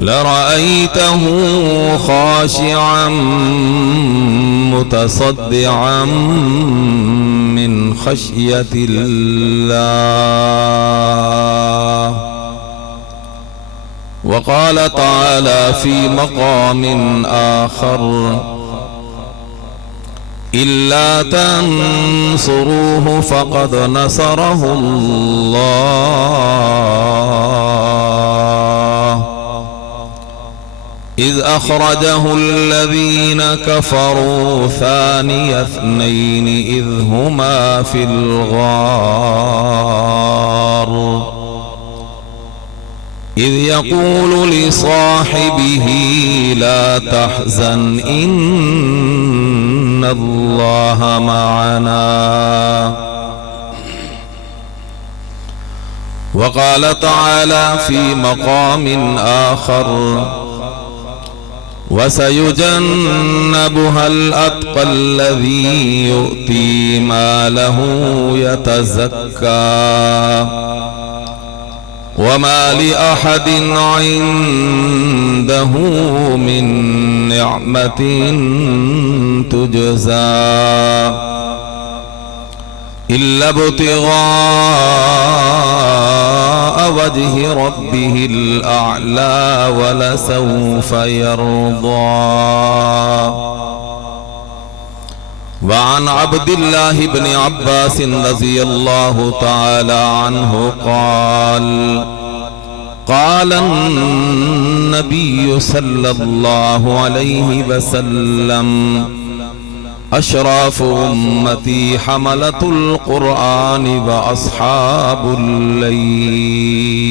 لرأيته خاشعا متصدعا من خشية الله. وقال تعالى في مقام آخر: إلا تنصروه فقد نصره الله إذ أخرجه الذين كفروا ثاني اثنين إذ هما في الغار إذ يقول لصاحبه لا تحزن إن الله معنا. وقال تعالى في مقام آخر: وسيجنبها الأتقى الذي يؤتي ماله يتزكى وما لأحد عنده من نعمة تجزى إلا ابتغاء وجه ربه الأعلى ولسوف يرضى. وعن عبد الله بن عباس رضي الله تعالى عنه قال: قال النبي صلى الله عليه وسلم: أشراف أمتي حملة القرآن وأصحاب الليل.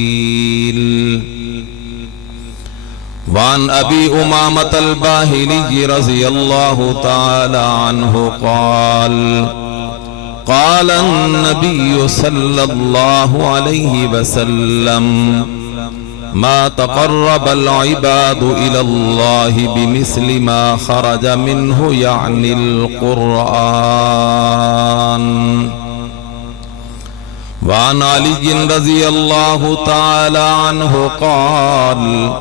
وعن أبي أمامة الباهلي رضي الله تعالى عنه قال: قال النبي صلى الله عليه وسلم: ما تقرب العباد إلى الله بمثل ما خرج منه يعني القرآن. وعن علي رضي الله تعالى عنه قال: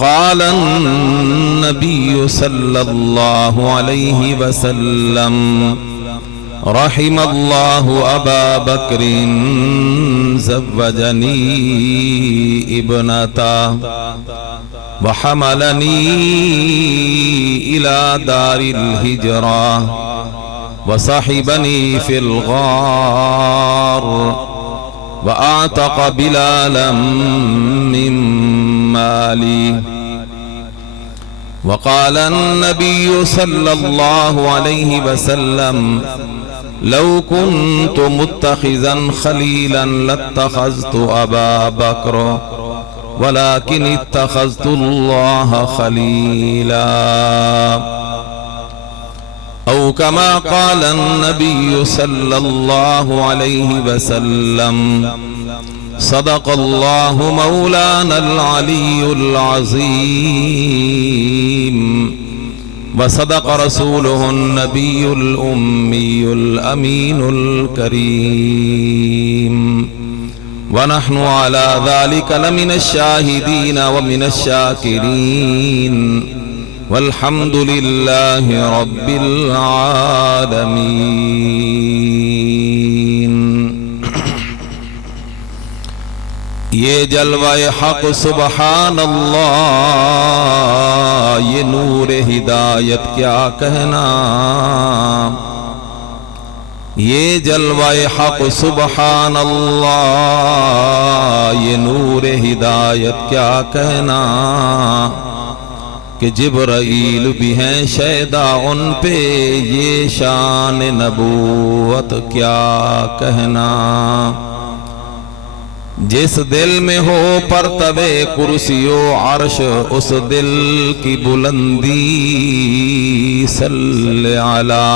قال النبي صلى الله عليه وسلم: رحم الله أبا بكر زوجني ابنته وحملني إلى دار الهجرة وصحبني في الغار وأعتق بلالا من مالي. وقال النبي صلى الله عليه وسلم: لو كنت متخذا خليلا لاتخذت أبا بكر ولكن اتخذت الله خليلا. أو كما قال النبي صلى الله عليه وسلم: صدق الله مولانا العلي العظيم وصدق رسوله النبي الأمي الأمين الكريم ونحن على ذلك لمن الشاهدين ومن الشاكرين والحمد لله رب العالمين. یہ جلوہ حق سبحان اللہ، یہ نور ہدایت کیا کہنا. یہ جلوہ حق سبحان اللہ، یہ نور ہدایت کیا کہنا. کہ جبرائیل بھی ہیں شیدا ان پہ، یہ شان نبوت کیا کہنا. جس دل میں ہو پرتو کرسی و عرش، اس دل کی بلندی صلی علی.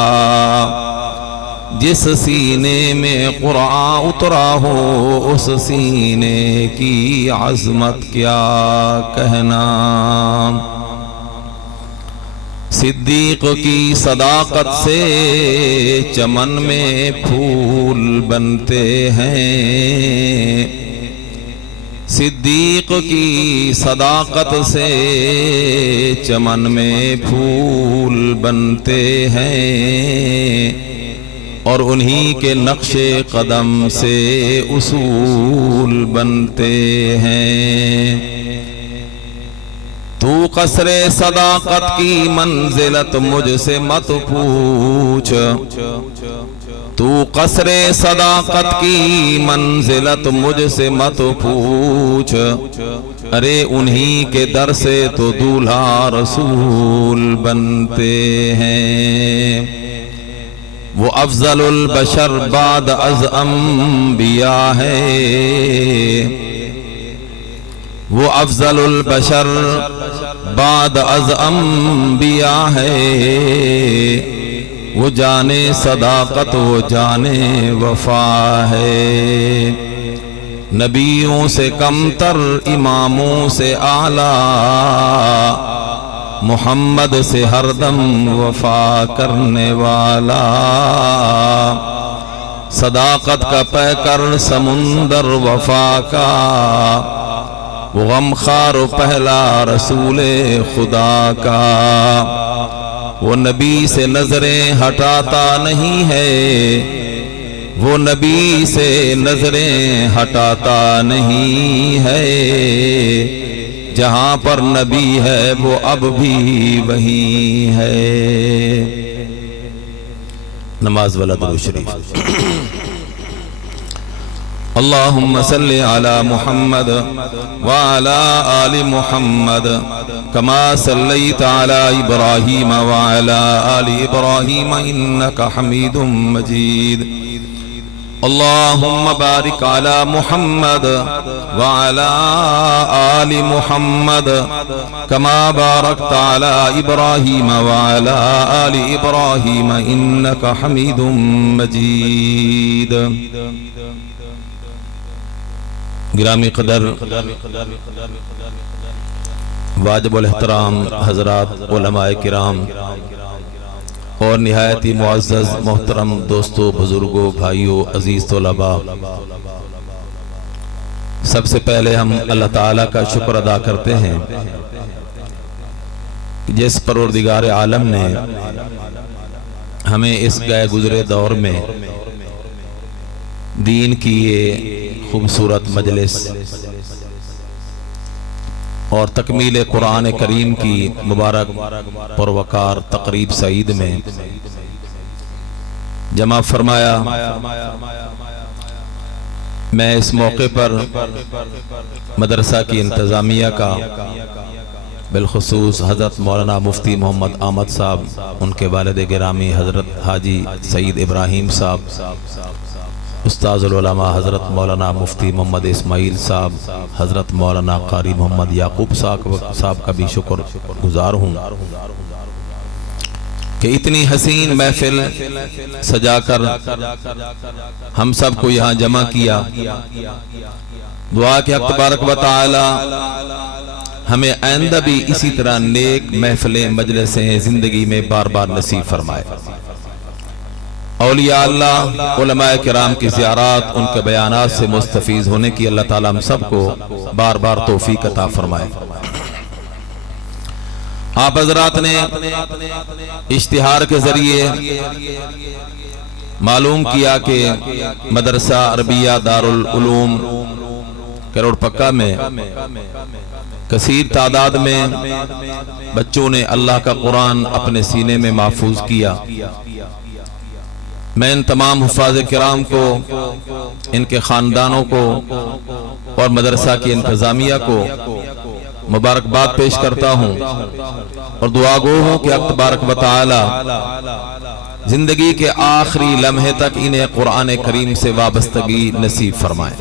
جس سینے میں قرآن اترا ہو، اس سینے کی عظمت کیا کہنا. صدیق کی صداقت سے چمن میں پھول بنتے ہیں، صدیق کی صداقت سے چمن میں پھول بنتے ہیں اور انہی کے نقش قدم سے اصول بنتے ہیں۔ تو قصر صداقت کی منزلت مجھ سے مت پوچھ، تو قصر صداقت کی منزلت مجھ سے مت پوچھ، ارے انہی کے در سے تو دولہا رسول بنتے ہیں۔ وہ افضل البشر بعد از انبیاء ہے، وہ افضل البشر بعد از انبیاء ہے، وہ جانے صداقت وہ جانے وفا ہے۔ نبیوں سے کم تر اماموں سے اعلیٰ، محمد سے ہر دم وفا کرنے والا، صداقت کا پیکر سمندر وفا کا، وہ غمخوار پہلا رسول خدا کا، وہ نبی سے نظریں ہٹاتا نہیں ہے، وہ نبی سے نظریں ہٹاتا نہیں ہے، جہاں پر نبی ہے وہ اب بھی وہی ہے۔ نماز والا درود شریف۔ اللہم صلی علی محمد وعلی آل محمد کما صلیت علی ابراہیم وعلی آل ابراہیم انکا حمید مجید۔ اللہم بارک علی محمد وعلی آل محمد کما بارکت علی ابراہیم وعلی آل ابراہیم انکا حمید مجید۔ گرامی قدر واجب الاحترام حضرات علماء کرام اور نہایت ہی معزز محترم دوستو بزرگوں بھائیوں عزیز طلباء، سب سے پہلے ہم اللہ تعالیٰ کا شکر ادا کرتے ہیں جس پروردگار عالم نے ہمیں اس گئے گزرے دور میں دین کی یہ خوبصورت مجلس اور تکمیل قرآن کریم کی مبارک پروقار تقریب سعید میں جمع فرمایا۔ میں اس موقع پر مدرسہ کی انتظامیہ کا، بالخصوص حضرت مولانا مفتی محمد احمد صاحب، ان کے والد گرامی حضرت حاجی سید ابراہیم صاحب، استاذ العلماء حضرت مولانا مفتی محمد اسماعیل صاحب، حضرت مولانا قاری محمد یعقوب صاحب کا بھی شکر گزار ہوں کہ اتنی حسین محفل سجا کر ہم سب کو یہاں جمع کیا۔ دعا کہ حق تبارک و تعالی ہمیں آئندہ بھی اسی طرح نیک محفلیں مجلسیں زندگی میں بار بار نصیب فرمائے۔ اولیاء اللہ علماء کرام کی زیارات، ان کے بیانات سے مستفیض ہونے کی اللہ تعالیٰ ہم سب کو بار بار توفیق عطا فرمائے۔ آپ حضرات نے اشتہار کے ذریعے معلوم کیا کہ مدرسہ عربیہ دارالعلوم کروڑ پکا میں کثیر تعداد میں بچوں نے اللہ کا قرآن اپنے سینے میں محفوظ کیا۔ میں ان تمام حفاظ کرام کو، ان کے خاندانوں کو اور مدرسہ کی انتظامیہ کو مبارکباد پیش کرتا ہوں اور دعا گو ہوں کہ حق تبارک و تعالی زندگی کے آخری لمحے تک انہیں قرآن کریم سے وابستگی نصیب فرمائے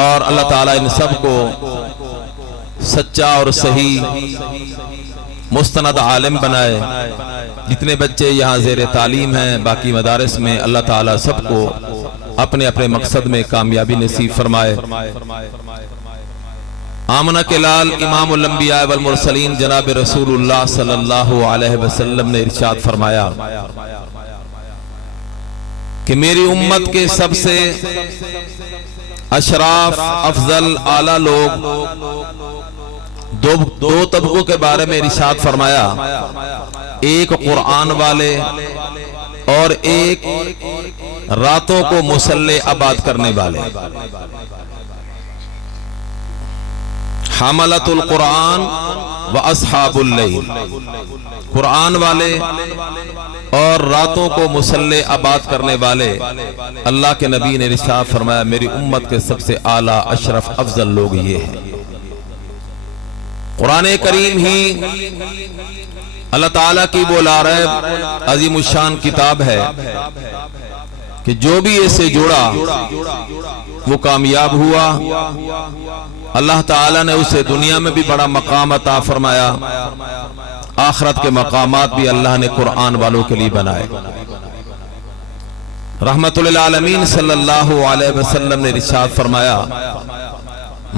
اور اللہ تعالیٰ ان سب کو سچا اور صحیح مستند عالم بنائے۔ جتنے بچے یہاں زیر تعلیم ہیں باقی مدارس میں، اللہ تعالیٰ سب کو اپنے اپنے مقصد میں کامیابی نصیب فرمائے۔ آمنہ کے لال امام الانبیاء والمرسلین جناب رسول اللہ صلی اللہ علیہ وسلم نے ارشاد فرمایا کہ میری امت کے سب سے اشراف افضل اعلی لوگ دو طبقوں کے بارے میں ارشاد فرمایا، ایک قرآن والے اور ایک راتوں کو مصلح آباد کرنے والے۔ حملۃ القرآن و اصحاب اللیل، قرآن والے اور راتوں کو مصلح آباد کرنے والے۔ اللہ کے نبی نے ارشاد فرمایا میری امت کے سب سے اعلیٰ اشرف افضل لوگ یہ ہیں۔ قرآن کریم ہی اللہ تعالیٰ کی وہ لارب عظیم الشان کتاب ہے کہ جو بھی اس سے جڑا وہ کامیاب ہوا۔ اللہ تعالیٰ نے اسے دنیا میں بھی بڑا مقام عطا فرمایا، آخرت کے مقامات بھی اللہ نے قرآن والوں کے لیے بنائے۔ رحمت للعالمین صلی اللہ علیہ وسلم نے ارشاد فرمایا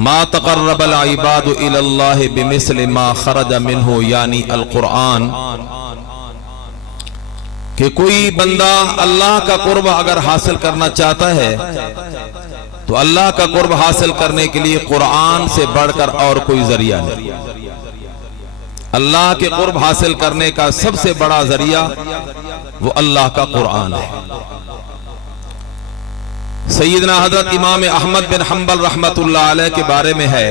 ما تقرب العباد الی اللہ بمثل ما خرج منہ، یعنی القرآن، کہ کوئی بندہ اللہ کا قرب اگر حاصل کرنا چاہتا ہے تو اللہ کا قرب حاصل کرنے کے لیے قرآن سے بڑھ کر اور کوئی ذریعہ نہیں۔ اللہ کے قرب حاصل کرنے کا سب سے بڑا ذریعہ وہ اللہ کا قرآن ہے۔ سیدنا حضرت امام احمد بن حنبل رحمت اللہ علیہ کے بارے میں ہے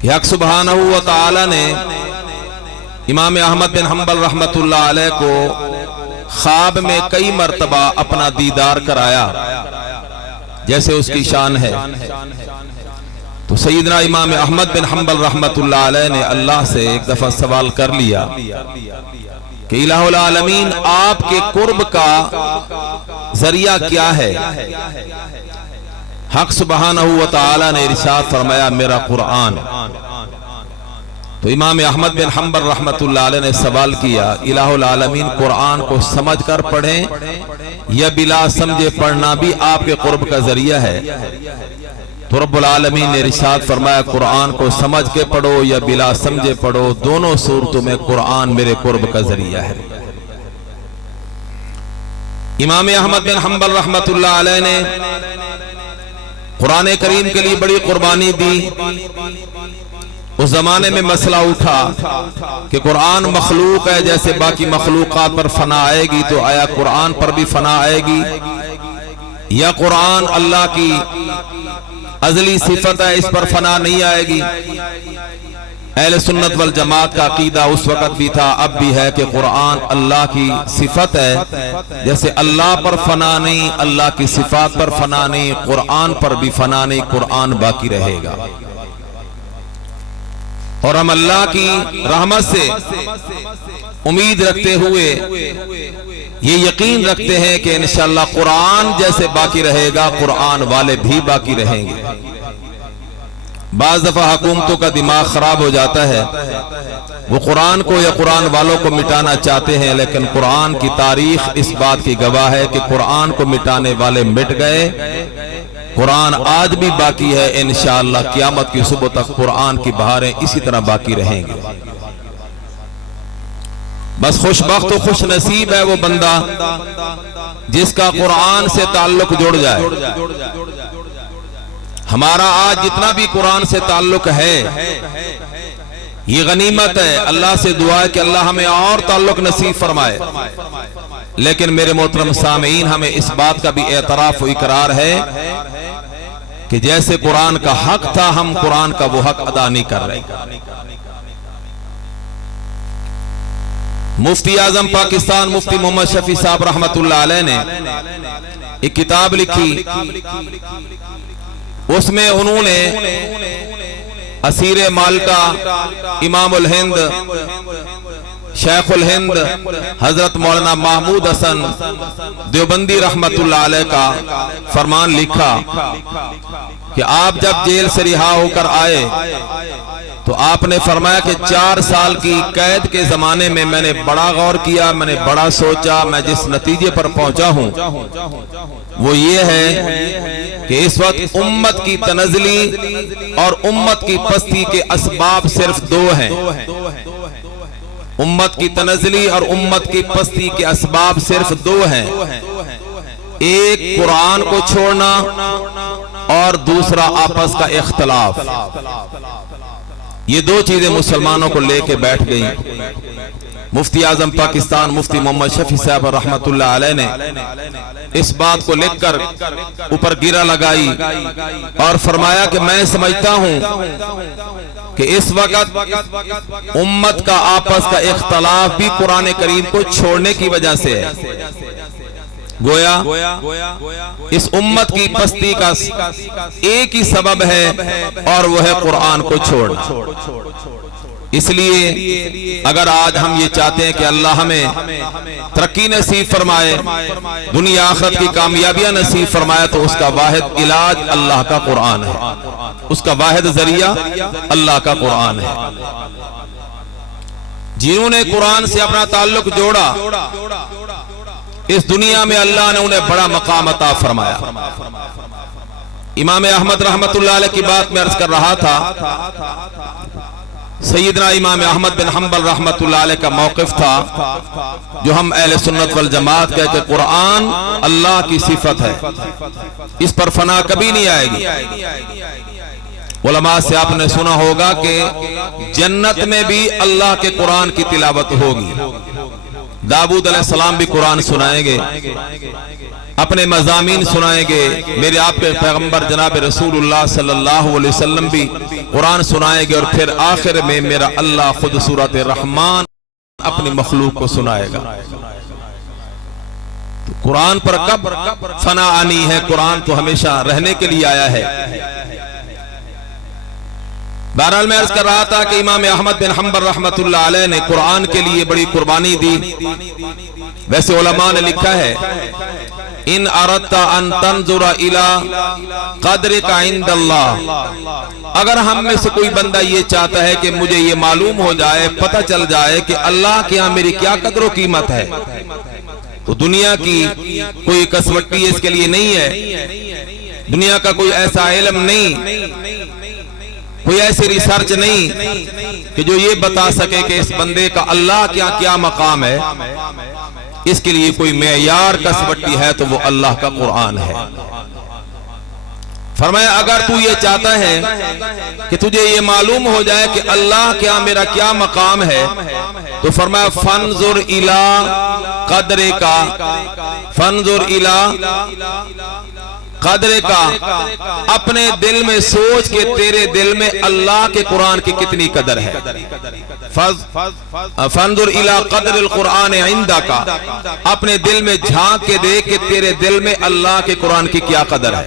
کہ حق سبحانہ و تعالی نے امام احمد بن حنبل رحمت اللہ علیہ کو خواب میں کئی مرتبہ اپنا دیدار کرایا جیسے اس کی شان ہے۔ تو سیدنا امام احمد بن حنبل رحمت اللہ علیہ نے اللہ سے ایک دفعہ سوال کر لیا کہ الہ العالمین آپ کے قرب کا ذریعہ کیا ہے؟ حق سبحانہ و تعالی نے ارشاد فرمایا میرا قرآن۔ تو امام احمد بن حنبل رحمت اللہ علیہ نے سوال کیا الہ العالمین قرآن کو سمجھ کر پڑھیں یا بلا سمجھے پڑھنا بھی آپ کے قرب کا ذریعہ ہے؟ تو رب العالمین نے ارشاد فرمایا قرآن کو سمجھ کے پڑھو یا بلا سمجھے پڑھو، دونوں صورتوں میں قرآن میرے قرب کا ذریعہ ہے۔ امام احمد بن حنبل رحمت اللہ علیہ نے قرآن کریم کے لیے بڑی قربانی دی۔ اس زمانے میں مسئلہ اٹھا کہ قرآن مخلوق ہے، جیسے باقی مخلوقات پر فنا آئے گی تو آیا قرآن پر بھی فنا آئے گی، یا قرآن اللہ کی ازلی صفت ہے اس پر فنا نہیں آئے گی؟ اہل سنت والجماعت کا عقیدہ اس وقت بھی تھا، اب بھی ہے کہ قرآن اللہ کی صفت ہے، جیسے اللہ پر فنا نہیں، اللہ کی صفات پر فنا نہیں، قرآن پر بھی فنا نہیں، قرآن باقی رہے گا۔ اور ہم اللہ کی رحمت سے امید رکھتے ہوئے یہ یقین رکھتے ہیں کہ انشاءاللہ قرآن جیسے باقی رہے گا قرآن والے بھی باقی رہیں گے۔ بعض دفعہ حکومتوں کا دماغ خراب ہو جاتا ہے، وہ قرآن کو یا قرآن والوں کو مٹانا چاہتے ہیں، لیکن قرآن کی تاریخ اس بات کی گواہ ہے کہ قرآن کو مٹانے والے مٹ گئے، قرآن آج بھی باقی ہے، انشاءاللہ قیامت کی صبح تک قرآن کی بہاریں اسی طرح باقی رہیں گے۔ بس خوش بخت و خوش نصیب ہے وہ بندہ جس کا قرآن سے تعلق جڑ جائے۔ ہمارا آج جتنا بھی قرآن سے تعلق ہے یہ غنیمت ہے، اللہ سے دعا ہے کہ اللہ ہمیں اور تعلق نصیب فرمائے۔ لیکن میرے محترم سامعین، ہمیں اس بات کا بھی اعتراف و اقرار ہے کہ جیسے قرآن کا حق تھا ہم قرآن کا وہ حق ادا نہیں کر رہے۔ مفتی اعظم پاکستان مفتی محمد شفیع صاحب رحمت اللہ علیہ نے ایک کتاب لکھی، اس میں انہوں نے اسیر مالٹا، امام الہند، شیخ الہند حضرت مولانا محمود حسن دیوبندی رحمت اللہ علیہ کا فرمان لکھا کہ آپ جب جیل سے رہا ہو کر آئے تو آپ نے فرمایا کہ 4 سال کی قید کے زمانے میں میں نے بڑا غور کیا، میں نے بڑا سوچا، میں جس نتیجے پر پہنچا ہوں وہ یہ ہے کہ اس وقت امت کی تنزلی اور امت کی پستی کے اسباب صرف 2 ہیں۔ امت کی تنزلی اور امت کی پستی کے اسباب صرف 2 ہیں، ایک قرآن کو چھوڑنا اور دوسرا آپس کا اختلاف، یہ دو چیزیں مسلمانوں کو لے کے بیٹھ گئی۔ مفتی اعظم پاکستان مفتی محمد شفیع صاحب رحمت اللہ علیہ نے اس بات کو لکھ کر اوپر گرہ لگائی اور فرمایا کہ میں سمجھتا ہوں کہ اس وقت امت کا آپس کا اختلاف بھی قرآن کریم کو چھوڑنے کی وجہ سے ہے۔ گویا اس امت کی پستی کا ایک ہی سبب ہے اور وہ ہے قرآن کو چھوڑنا۔ اس لیے اگر آج ہم یہ چاہتے ہیں کہ اللہ ہمیں ترقی نصیب فرمائے، دنیا آخرت کی کامیابیاں نصیب فرمائے، تو اس کا واحد علاج اللہ کا قرآن ہے، اس کا واحد ذریعہ اللہ کا قرآن ہے۔ جنہوں نے قرآن سے اپنا تعلق جوڑا، اس دنیا میں اللہ نے انہیں بڑا مقام عطا فرمایا۔ امام احمد رحمت اللہ علیہ کی بات میں عرض کر رہا تھا، سیدنا امام احمد بن حنبل رحمت اللہ علیہ کا موقف تھا جو ہم اہل سنت والجماعت کہتے کہ قرآن اللہ کی صفت ہے، اس پر فنا کبھی نہیں آئے گی۔ علماء سے آپ نے سنا ہوگا کہ جنت میں بھی اللہ کے قرآن کی تلاوت ہوگی، داؤد علیہ السلام بھی قرآن سنائیں گے، اپنے مضامین سنائیں گے، میرے آپ کے پیغمبر جناب رسول اللہ صلی اللہ علیہ وسلم بھی قرآن سنائیں گے، اور پھر آخر میں میرا اللہ خود سورۃ الرحمن اپنی مخلوق کو سنائے گا۔ تو قرآن پر کب فنا آنی ہے؟ قرآن تو ہمیشہ رہنے کے لیے آیا ہے۔ بہرحال میں عرض کر رہا تھا کہ امام احمد بن حنبل رحمت اللہ علیہ نے قرآن کے لیے بڑی قربانی دی۔ ویسے علماء نے لکھا ہے، ان اردت ان تنظر الى قدرک عند اللہ، اگر ہم میں سے کوئی بندہ یہ چاہتا ہے کہ مجھے یہ معلوم ہو جائے، پتہ چل جائے کہ اللہ کے ہاں میری کیا قدر و قیمت ہے، تو دنیا کی کوئی کسوٹی اس کے لیے نہیں ہے، دنیا کا کوئی ایسا علم نہیں، کوئی ایسی ریسرچ نہیں کہ جو یہ بتا سکے کہ اس بندے کا اللہ کیا مقام ہے۔ اس کے لیے کوئی معیار کسوٹی ہے تو وہ اللہ کا قرآن ہے۔ فرمایا اگر تو یہ چاہتا ہے کہ تجھے یہ معلوم ہو جائے کہ اللہ کیا میرا کیا مقام ہے، تو فرمایا فانظر الی قدرک، فانظر الی قدرے کا، اپنے دل میں سوچ کے تیرے دل میں اللہ کے قرآن کی کتنی قدر ہے۔ فانظر الی قدر القرآن عندک، اپنے دل میں جھانک کے دیکھ کہ تیرے دل میں اللہ کے قرآن کی کیا قدر ہے۔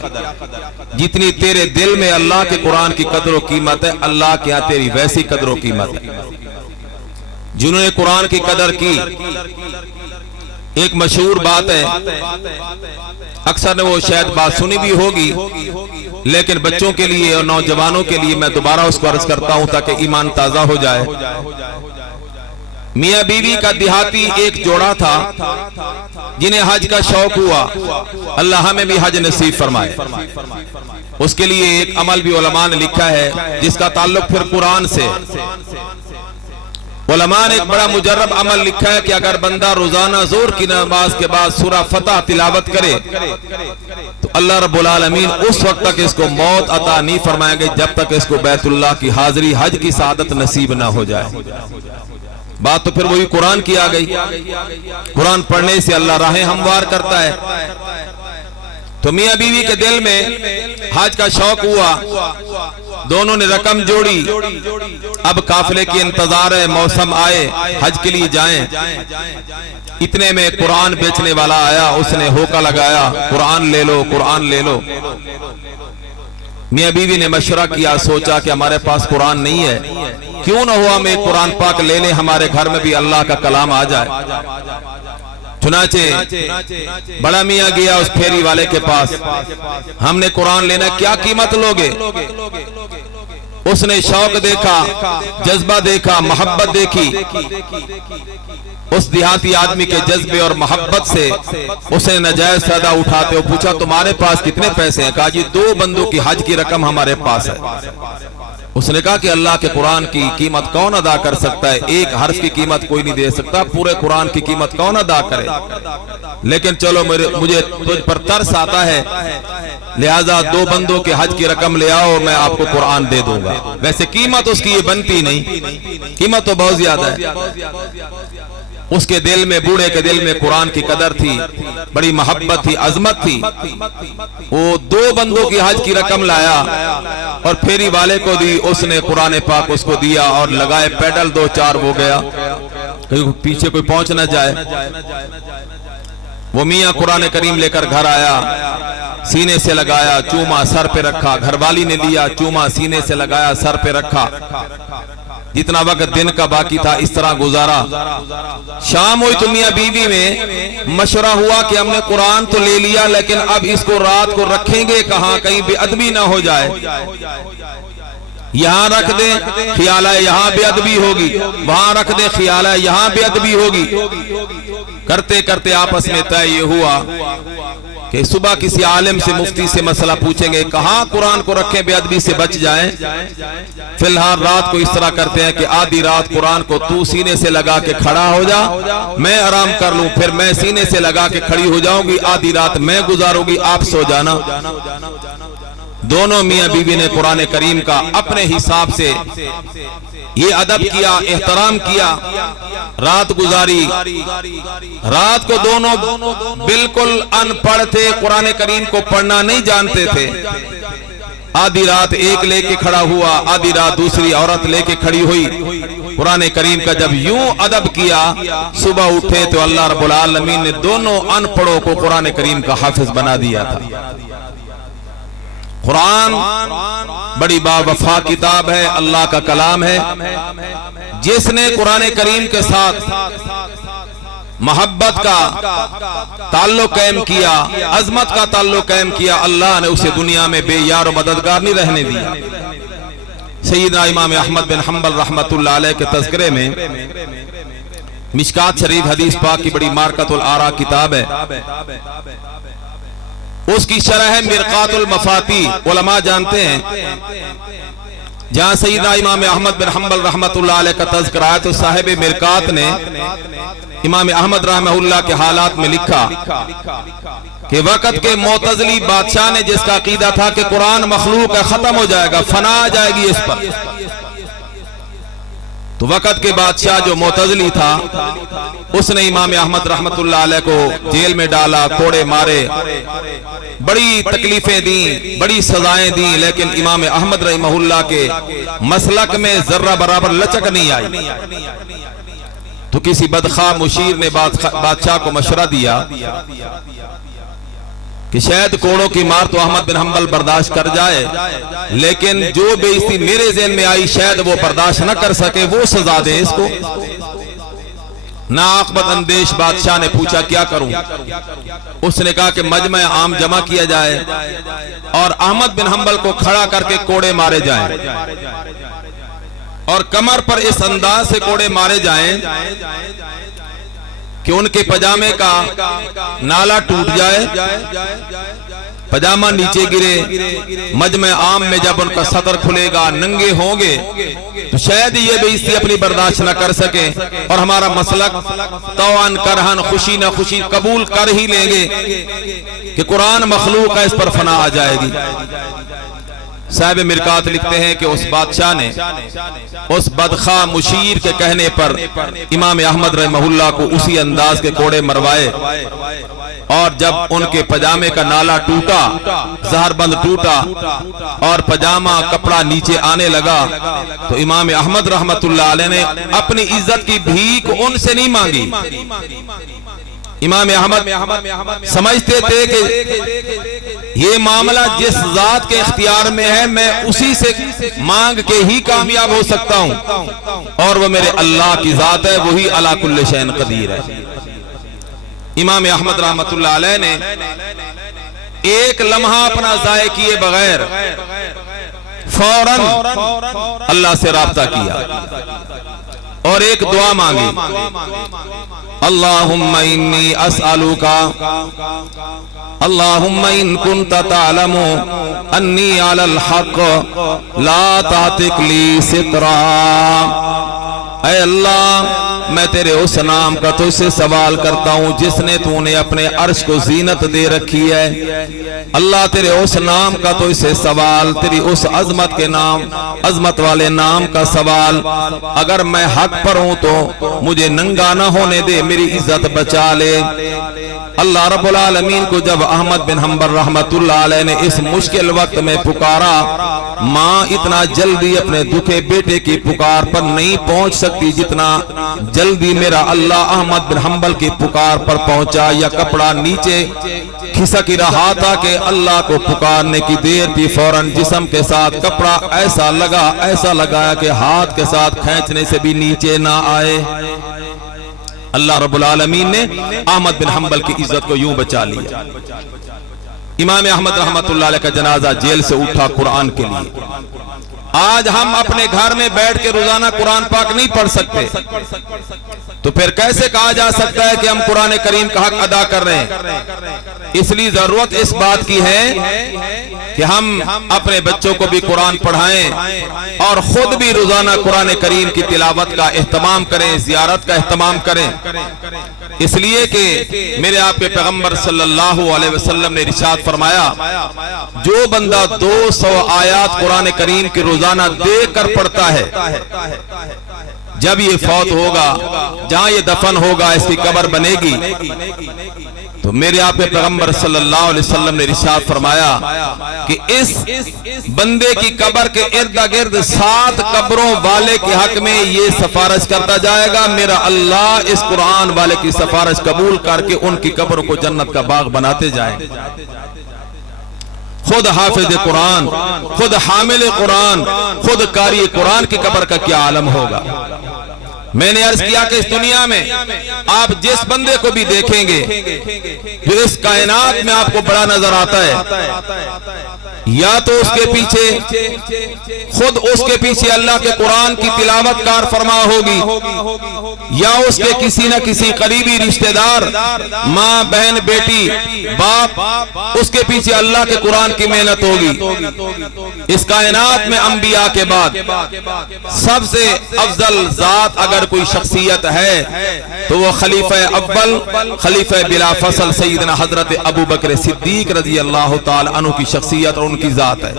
جتنی تیرے دل میں اللہ کے قرآن کی قدر و قیمت ہے، اللہ کے ہاں تیری ویسی قدر و قیمت ہے۔ جنہوں نے قرآن کی قدر کی، ایک مشہور بات ہے، اکثر نے وہ شاید بات سنی بھی ہوگی، لیکن بچوں کے لیے اور نوجوانوں کے لیے میں دوبارہ اس کو عرض کرتا ہوں تاکہ ایمان تازہ ہو جائے۔ میاں بیوی کا دیہاتی ایک جوڑا تھا جنہیں حج کا شوق ہوا، اللہ ہمیں بھی حج نصیب فرمائے۔ اس کے لیے ایک عمل بھی علماء نے لکھا ہے جس کا تعلق پھر قرآن سے۔ علماء نے ایک بڑا مجرب عمل لکھا ہے کہ اگر بندہ روزانہ ظہر کی نماز کے بعد سورہ فتح تلاوت کرے تو اللہ رب العالمین اس وقت تک اس کو موت عطا نہیں فرمائیں گے جب تک اس کو بیت اللہ کی حاضری حج کی سعادت نصیب نہ ہو جائے۔ بات تو پھر وہی قرآن کی آ گئی، قرآن پڑھنے سے اللہ راہیں ہموار کرتا ہے۔ تو میاں بیوی کے دل میں حج کا شوق ہوا، دونوں نے رقم جوڑی، اب قافلے کی انتظار ہے، موسم آئے حج کے لیے جائیں۔ اتنے میں قرآن بیچنے والا آیا، اس نے ہوکا لگایا قرآن لے لو، قرآن لے لو۔ میاں بیوی نے مشورہ کیا، سوچا کہ ہمارے پاس قرآن نہیں ہے، کیوں نہ ہوا میں قرآن پاک لے لیں، ہمارے گھر میں بھی اللہ کا کلام آ جائے۔ چنانچہ بڑا میاں گیا اس پھیری والے کے پاس، ہم نے قرآن لینا، کیا قیمت لوگے؟ اس نے شوق دیکھا، جذبہ دیکھا، محبت دیکھی، اس دیہاتی آدمی کے جذبے اور محبت سے اس نے ناجائز فائدہ اٹھاتے ہو پوچھا تمہارے پاس کتنے پیسے ہیں؟ کہا جی 2 بندوں کی حج کی رقم ہمارے پاس ہے۔ اس نے کہا کہ اللہ کے قرآن کی قیمت کون ادا کر سکتا ہے؟ ایک حرف کی قیمت کوئی نہیں دے سکتا، پورے قرآن کی قیمت کون ادا کرے؟ لیکن چلو مجھے تجھ پر ترس آتا ہے، لہذا 2 بندوں کے حج کی رقم لے آؤ اور میں آپ کو قرآن دے دوں گا۔ ویسے قیمت اس کی یہ بنتی نہیں، قیمت تو بہت زیادہ ہے۔ اس کے دل میں، بوڑھے کے دل میں قرآن کی قدر تھی، بڑی محبت تھی، عظمت تھی۔ وہ 2 بندوں کی حج کی رقم لایا اور پھیری والے کو دی، اس نے قرآن پاک اس کو دیا اور لگائے پیڈل 2-4 وہ گیا، پیچھے کوئی پہنچ نہ جائے۔ وہ میاں قرآن کریم لے کر گھر آیا، سینے سے لگایا، چوما، سر پہ رکھا، گھر والی نے لیا، چوما، سینے سے لگایا، سر پہ رکھا۔ جتنا وقت دن کا باقی تھا اس طرح گزارا۔ شام ہوئی تو میاں بیوی میں مشورہ ہوا کہ ہم نے قرآن تو لے لیا لیکن اب اس کو رات کو رکھیں گے کہاں، کہیں بے ادبی نہ ہو جائے۔ یہاں رکھ دیں، خیال ہے یہاں بے ادبی ہوگی، وہاں رکھ دیں، خیال ہے یہاں بے ادبی ہوگی۔ کرتے کرتے آپس میں طے یہ ہوا کہ صبح کسی عالم سے، مفتی سے مسئلہ پوچھیں گے، کہاں قرآن کو رکھیں بے ادبی سے بچ جائیں۔ فی الحال رات کو اس طرح کرتے ہیں کہ آدھی رات قرآن کو تو سینے سے لگا کے کھڑا ہو جا، میں آرام کر لوں، پھر میں سینے سے لگا کے کھڑی ہو جاؤں گی، آدھی رات میں گزاروں گی، آپ سو جانا۔ دونوں میاں بیوی نے قرآن کریم کا اپنے حساب سے یہ ادب کیا، احترام کیا، رات گزاری۔ رات کو دونوں بالکل ان پڑھ تھے، قرآن کریم کو پڑھنا نہیں جانتے تھے۔ آدھی رات ایک لے کے کھڑا ہوا، آدھی رات دوسری عورت لے کے کھڑی ہوئی۔ قرآن کریم کا جب یوں ادب کیا، صبح اٹھے تو اللہ رب العالمین نے دونوں ان پڑھوں کو قرآن کریم کا حافظ بنا دیا تھا۔ قرآن بڑی با وفا کتاب ہے، اللہ کا کلام ہے۔ جس نے قرآن کریم کے ساتھ محبت کا تعلق قائم کیا، عظمت کا تعلق قائم کیا، اللہ نے اسے دنیا میں بے یار و مددگار نہیں رہنے دیا۔ سیدنا امام احمد بن حنبل رحمت اللہ علیہ کے تذکرے میں مشکات شریف حدیث پاک کی بڑی مارکۃ الآراء کتاب ہے، اس کی شرح ہے مرقات المفاتی۔ علماء جانتے ہیں جہاں سیدنا امام احمد بن حنبل رحمت اللہ علیہ کا تذکرہ ہے تو صاحب مرقات نے امام احمد رحمہ اللہ کے حالات میں لکھا کہ وقت کے معتزلی بادشاہ نے جس کا عقیدہ تھا کہ قرآن مخلوق ہے، ختم ہو جائے گا، فنا آ جائے گی اس پر، تو وقت کے بادشاہ جو معتزلی تھا اس نے امام احمد رحمت اللہ علیہ کو جیل میں ڈالا، کوڑے مارے، بڑی تکلیفیں دیں، بڑی سزائیں دیں، لیکن امام احمد رحمہ اللہ کے مسلک میں ذرہ برابر لچک نہیں آئی۔ تو کسی بدخواہ مشیر نے بادشاہ کو مشورہ دیا کہ شاید کوڑوں کی مار تو احمد بن حنبل برداشت کر جائے، لیکن جو بے عزتی میرے ذہن میں آئی شاید وہ برداشت نہ کر سکے، وہ سزا دے اس کو۔ ناعاقبت اندیش بادشاہ نے پوچھا کیا کروں؟ اس نے کہا کہ مجمع عام جمع کیا جائے اور احمد بن حنبل کو کھڑا کر کے کوڑے مارے جائیں، اور کمر پر اس انداز سے کوڑے مارے جائیں کہ ان کے پجامے کا نالا ٹوٹ جائے، پجامہ نیچے گرے، مجمع عام میں جب ان کا سطر کھلے گا، ننگے ہوں گے، تو شاید یہ بے عزتی اپنی برداشت نہ کر سکے اور ہمارا مسلک طوعاً کرہن، خوشی نہ خوشی قبول کر ہی لیں گے کہ قرآن مخلوق ہے، اس پر فنا آ جائے گی۔ صاحب مرقات لکھتے ہیں کہ اس بادشاہ نے اس بدخواہ مشیر کے کہنے پر امام احمد رحمہ اللہ کو اسی انداز کے کوڑے مروائے، اور جب ان کے پجامے کا نالا ٹوٹا، زہر بند ٹوٹا اور پجامہ کپڑا نیچے آنے لگا، تو امام احمد رحمت اللہ علیہ نے اپنی عزت کی بھیک ان سے نہیں مانگی۔ امام احمد سمجھتے تھے کہ یہ معاملہ جس ذات کے اختیار میں ہے میں اسی سے مانگ کے ہی کامیاب ہو سکتا ہوں، اور وہ میرے اللہ کی ذات ہے، وہی علی کل شیء قدیر ہے۔ امام احمد رحمت اللہ علیہ نے ایک لمحہ اپنا ضائع کیے بغیر فوراً اللہ سے رابطہ کیا اور ایک دعا مانگی، اللہم انی اسألوکا اللہم ان کنت تعلم انی علی الحق لا تعتق لی سترا، اے اللہ میں تیرے اس نام کا تو اسے سوال کرتا ہوں جس نے تو نے اپنے عرش کو زینت دے رکھی ہے، اللہ تیرے اس نام کا تو اسے سوال، تیری اس عظمت کے نام، عظمت والے نام کا سوال، اگر میں حق پر ہوں تو مجھے ننگا نہ ہونے دے، میری عزت بچا لے۔ اللہ رب العالمین کو جب احمد بن حنبل رحمت اللہ علیہ نے اس مشکل وقت میں پکارا، ماں اتنا جلدی اپنے دکھے بیٹے کی پکار پر نہیں پہنچ سکتی جتنا جلدی میرا اللہ احمد بن حنبل کی پکار پر پہنچا، یا کپڑا نیچے کھسک رہا تھا کہ اللہ کو پکارنے کی دیر تھی، فوراً جسم کے ساتھ کپڑا ایسا لگایا کہ ہاتھ کے ساتھ کھینچنے سے بھی نیچے نہ آئے۔ اللہ رب العالمین نے احمد بن حنبل کی عزت کو یوں بچا لیا۔ امام احمد رحمت اللہ علیہ کا جنازہ جیل سے اٹھا قرآن کے لیے۔ آج ہم اپنے گھر میں بیٹھ کے روزانہ قرآن پاک نہیں پڑھ سکتے، تو پھر کیسے کہا جا سکتا ہے کہ ہم قرآن کریم کا حق ادا کر رہے ہیں؟ اس لیے ضرورت اس بات کی ہے کہ ہم اپنے بچوں کو بھی قرآن پڑھائیں اور خود بھی روزانہ قرآن کریم کی تلاوت کا اہتمام کریں، زیارت کا اہتمام کریں، اس لیے کہ میرے آپ کے پیغمبر صلی اللہ علیہ وسلم نے ارشاد فرمایا، جو بندہ 200 آیات قرآن کریم کی روزانہ دیکھ کر پڑھتا ہے، جب یہ فوت ہوگا، جہاں یہ دفن ہوگا، اس کی قبر بنے گی، تو میرے آپ کے پیغمبر صلی اللہ علیہ وسلم نے ارشاد فرمایا کہ اس بندے کی قبر کے ارد گرد 7 قبروں والے کے حق میں یہ سفارش کرتا جائے گا، میرا اللہ اس قرآن والے کی سفارش قبول کر کے ان کی قبروں کو جنت کا باغ بناتے جائیں۔ خود حافظ قرآن، خود حامل قرآن، خود قاری قرآن کی قبر کا کیا عالم ہوگا۔ میں نے عرض کیا کہ اس دنیا میں آپ جس بندے کو بھی دیکھیں گے جو اس کائنات میں آپ کو بڑا نظر آتا ہے، یا تو اس کے پیچھے اللہ کے قرآن کی تلاوت کار فرما ہوگی، یا اس کے کسی نہ کسی قریبی رشتہ دار، ماں، بہن، بیٹی، باپ، اس کے پیچھے اللہ کے قرآن کی محنت ہوگی۔ اس کائنات میں انبیاء کے بعد سب سے افضل ذات اگر کوئی شخصیت ہے تو وہ خلیفہ اول، خلیفہ بلا فصل سیدنا حضرت ابو بکر صدیق رضی اللہ تعالی عنہ کی شخصیت اور ان کی ذات ہے۔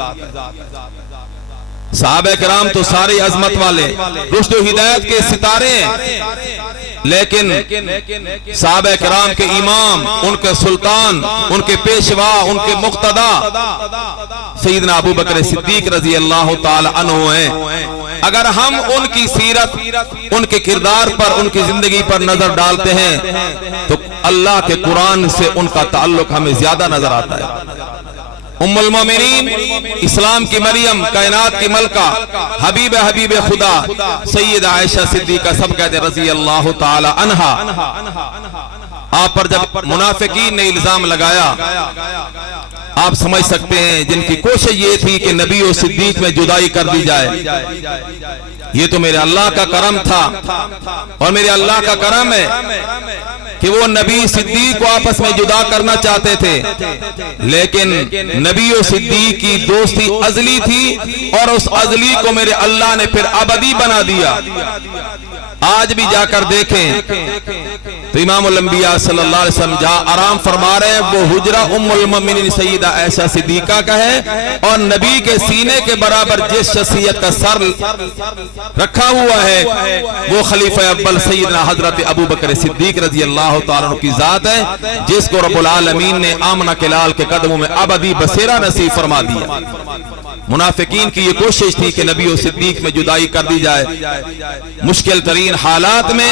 صحابہ کرام تو سارے عظمت والے، رشد و ہدایت کے ستارے ہیں، لیکن صحابہ کرام کے امام، ان کے سلطان، ان کے پیشوا، ان کے مقتدا سیدنا ابو بکر صدیق رضی اللہ تعالی عنہ ہیں۔ اگر ہم ان کی سیرت، ان کے کردار پر، ان کی زندگی پر نظر ڈالتے ہیں تو اللہ کے قرآن سے ان کا تعلق ہمیں زیادہ نظر آتا ہے۔ ام المومنین، اسلام کی مریم، کائنات کی ملکہ، حبیب خدا سید عائشہ صدیقہ، سب کہتے ہیں رضی اللہ تعالی عنہا۔ آپ پر جب منافقین نے الزام لگایا، آپ سمجھ سکتے ہیں جن کی کوشش یہ تھی کہ نبی و صدیق میں جدائی کر دی جائے۔ یہ تو میرے اللہ کا کرم تھا، اور میرے اللہ کا کرم ہے کہ وہ نبی صدیق کو آپس میں جدا کرنا چاہتے تھے، لیکن نبی و صدیق کی دوستی ازلی تھی، اور اس ازلی کو میرے اللہ نے پھر ابدی بنا دیا۔ آج بھی جا کر دیکھیں تو امام الانبیاء صلی اللہ علیہ وسلم جہاں آرام فرما رہے ہیں، وہ حجرہ ام المومنین سیدہ عائشہ صدیقہ کا ہے، اور نبی کے سینے کے برابر جس شخصیت کا سر رکھا ہوا ہے وہ خلیفہ اول سیدنا حضرت ابو بکر صدیق رضی اللہ تعالیٰ عنہ کی ذات ہے، جس کو رب العالمین نے آمنہ کے لال کے قدموں میں ابدی بسیرہ نصیب فرما دیا۔ منافقین کی یہ کوشش تھی کہ نبی و صدیق میں جدائی کر دی جائے۔ مشکل ترین حالات میں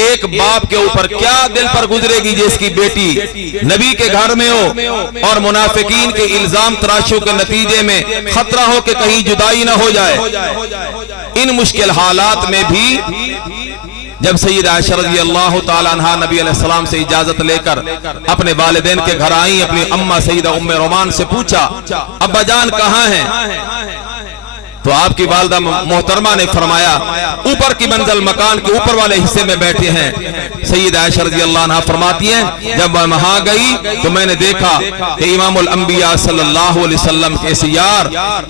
ایک باپ کے اوپر کیا دل پر گزرے گی جس کی بیٹی نبی کے گھر میں ہو، اور منافقین کے الزام تراشیوں کے نتیجے میں خطرہ ہو کہ کہیں جدائی نہ ہو جائے۔ ان مشکل حالات میں بھی جب سید عائشہ رضی اللہ تعالی عنہا نبی علیہ السلام سے اجازت لے کر اپنے والدین کے گھر آئیں، اپنی اماں سیدہ ام رومان سے پوچھا ابا جان کہاں ہیں؟ تو آپ کی والدہ محترمہ نے فرمایا اوپر کی منزل مکان کے اوپر والے حصے میں بیٹھے ہیں۔ سید عائشہ رضی اللہ عنہ فرماتی ہیں جب میں وہاں گئی تو میں نے دیکھا کہ امام الانبیاء صلی اللہ علیہ وسلم کے سیار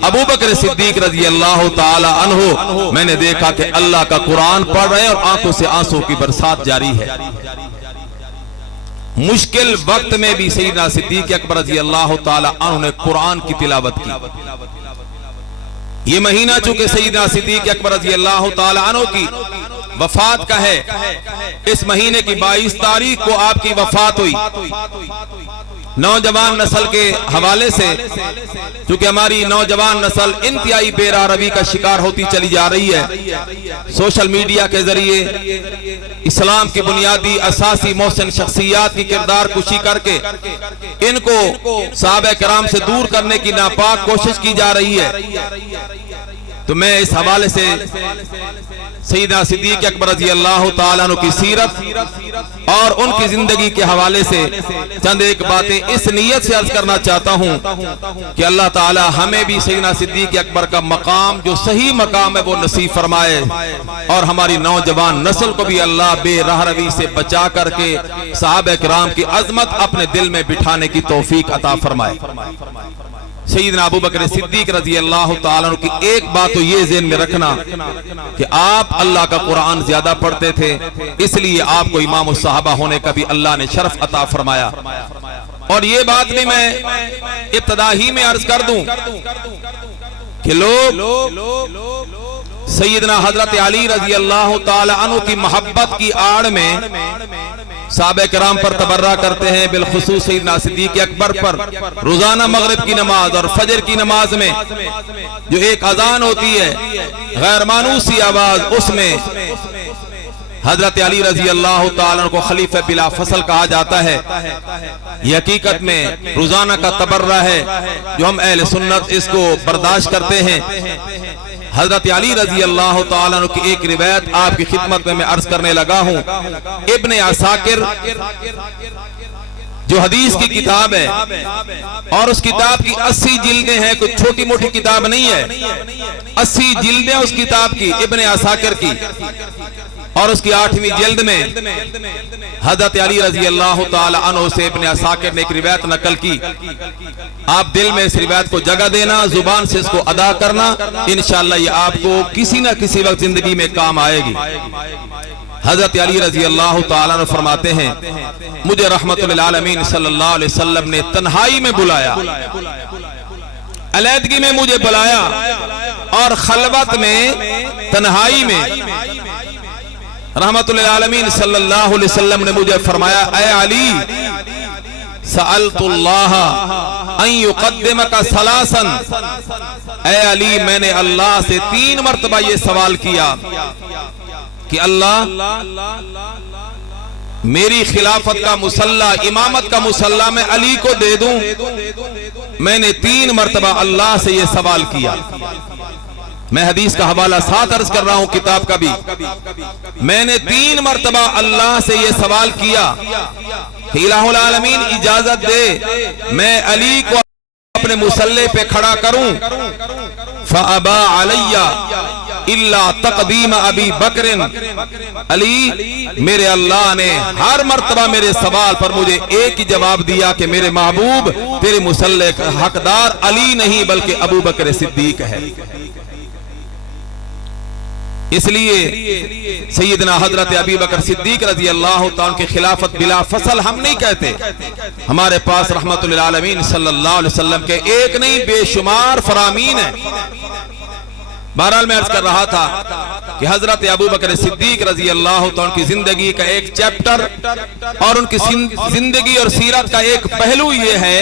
ابو بکر صدیق رضی اللہ تعالی عنہ میں نے دیکھا کہ اللہ کا قرآن پڑھ رہے اور آنکھوں سے آنسوں کی برسات جاری ہے۔ مشکل وقت میں بھی سیدنا صدیق اکبر رضی اللہ تعالی عنہ نے قرآن کی تلاوت کی۔ یہ مہینہ چونکہ سیدنا صدیق اکبر رضی اللہ تعالی عنہ کی وفات کا ہے، اس مہینے کی 22 تاریخ کو آپ کی وفات ہوئی۔ نوجوان نسل کے حوالے سے چونکہ ہماری نوجوان نسل انتہائی بے راہ روی کا شکار ہوتی چلی جا رہی ہے، سوشل میڈیا کے ذریعے اسلام کی بنیادی اساسی محسن شخصیات کی کردار کشی کر کے ان کو صحابہ کرام سے دور کرنے کی ناپاک کوشش کی جا رہی ہے۔ تو میں اس حوالے سے سیدنا صدیق اکبر رضی اللہ تعالیٰ عنہ کی سیرت اور ان کی زندگی کے حوالے سے چند ایک باتیں اس نیت سے عرض کرنا چاہتا ہوں کہ اللہ تعالی ہمیں بھی سیدنا صدیق اکبر کا مقام جو صحیح مقام ہے وہ نصیب فرمائے، اور ہماری نوجوان نسل کو بھی اللہ بے راہ روی سے بچا کر کے صحابہ کرام کی عظمت اپنے دل میں بٹھانے کی توفیق عطا فرمائے۔ سیدنا ابو بکر صدیق رضی اللہ تعالیٰ عنہ کی ایک بات تو یہ ذہن میں رکھنا کہ آپ اللہ کا قرآن زیادہ پڑھتے تھے، اس لیے آپ کو امام الصحابہ ہونے کا بھی اللہ نے شرف عطا فرمایا۔ اور یہ بات بھی میں ابتدا ہی میں عرض کر دوں کہ لوگ سیدنا حضرت علی رضی اللہ تعالی عنہ کی محبت کی آڑ میں صحابہ کرام پر تبرہ کرتے ہیں، بالخصوص سیدنا صدیق اکبر پر روزانہ مغرب کی نماز اور فجر کی نماز میں جو ایک اذان ہوتی ہے غیر مانوسی آواز، اس میں حضرت علی رضی اللہ تعالیٰ عنہ کو خلیفہ بلا فصل کہا جاتا ہے۔ یہ حقیقت میں روزانہ کا تبرہ ہے جو ہم اہل سنت اس کو برداشت کرتے ہیں۔ حضرت علی رضی اللہ تعالیٰ عنہ کی ایک روایت آپ کی خدمت میں عرض کرنے لگا ہوں۔ ابن عساکر جو حدیث کی کتاب ہے اور اس کتاب کی 80 جلدیں ہیں، کوئی چھوٹی موٹی کتاب نہیں ہے، 80 جلدیں اس کتاب کی ابن عساکر کی، اور اس کی 8ویں جلد میں حضرت علی رضی اللہ تعالی عنہ سے ابن عساکر نے ایک روایت نقل کی۔ آپ دل میں اس روایت کو جگہ دینا، زبان سے اس کو ادا کرنا، انشاءاللہ یہ آپ کو کسی نہ کسی وقت زندگی میں کام آئے گی۔ حضرت علی رضی اللہ تعالی عنہ فرماتے ہیں مجھے رحمت للعالمین صلی اللہ علیہ وسلم نے تنہائی میں بلایا، علیحدگی میں مجھے بلایا، اور خلوت میں تنہائی میں رحمت للعالمین صلی اللہ علیہ وسلم نے مجھے فرمایا اے علی سألت اللہ ان یقدمک ثلاثا، اے علی میں نے اللہ سے 3 مرتبہ یہ سوال کیا کہ اللہ میری خلافت کا مسلح، امامت کا مسلح میں علی کو دے دوں۔ میں نے 3 مرتبہ اللہ سے یہ سوال کیا۔ میں حدیث کا حوالہ ساتھ عرض کر رہا ہوں کتاب کا بھی۔ میں نے 3 مرتبہ اللہ سے یہ سوال کیا کہ الہ العالمین اجازت دے میں علی کو اپنے مسلح پہ کھڑا کروں۔ فَأَبَا عَلَيَّ إِلَّا تَقْدِيمَ أَبِي بَكْرٍ، علی میرے اللہ نے ہر مرتبہ میرے سوال پر مجھے ایک ہی جواب دیا کہ میرے محبوب تیرے مسلح کا حقدار علی نہیں بلکہ ابو بکر صدیق ہے۔ اس لیے سیدنا حضرت ابی بکر صدیق رضی اللہ تعالیٰ کی خلافت بلا فصل ہم نہیں کہتے، ہمارے پاس رحمت للعالمین صلی اللہ علیہ وسلم کے ایک نہیں بے شمار فرامین ہیں۔ بہرحال میں عرض کر رہا تھا کہ حضرت ابو بکر صدیق رضی اللہ تعالیٰ کی زندگی کا ایک چیپٹر اور ان کی زندگی اور سیرت کا ایک پہلو یہ ہے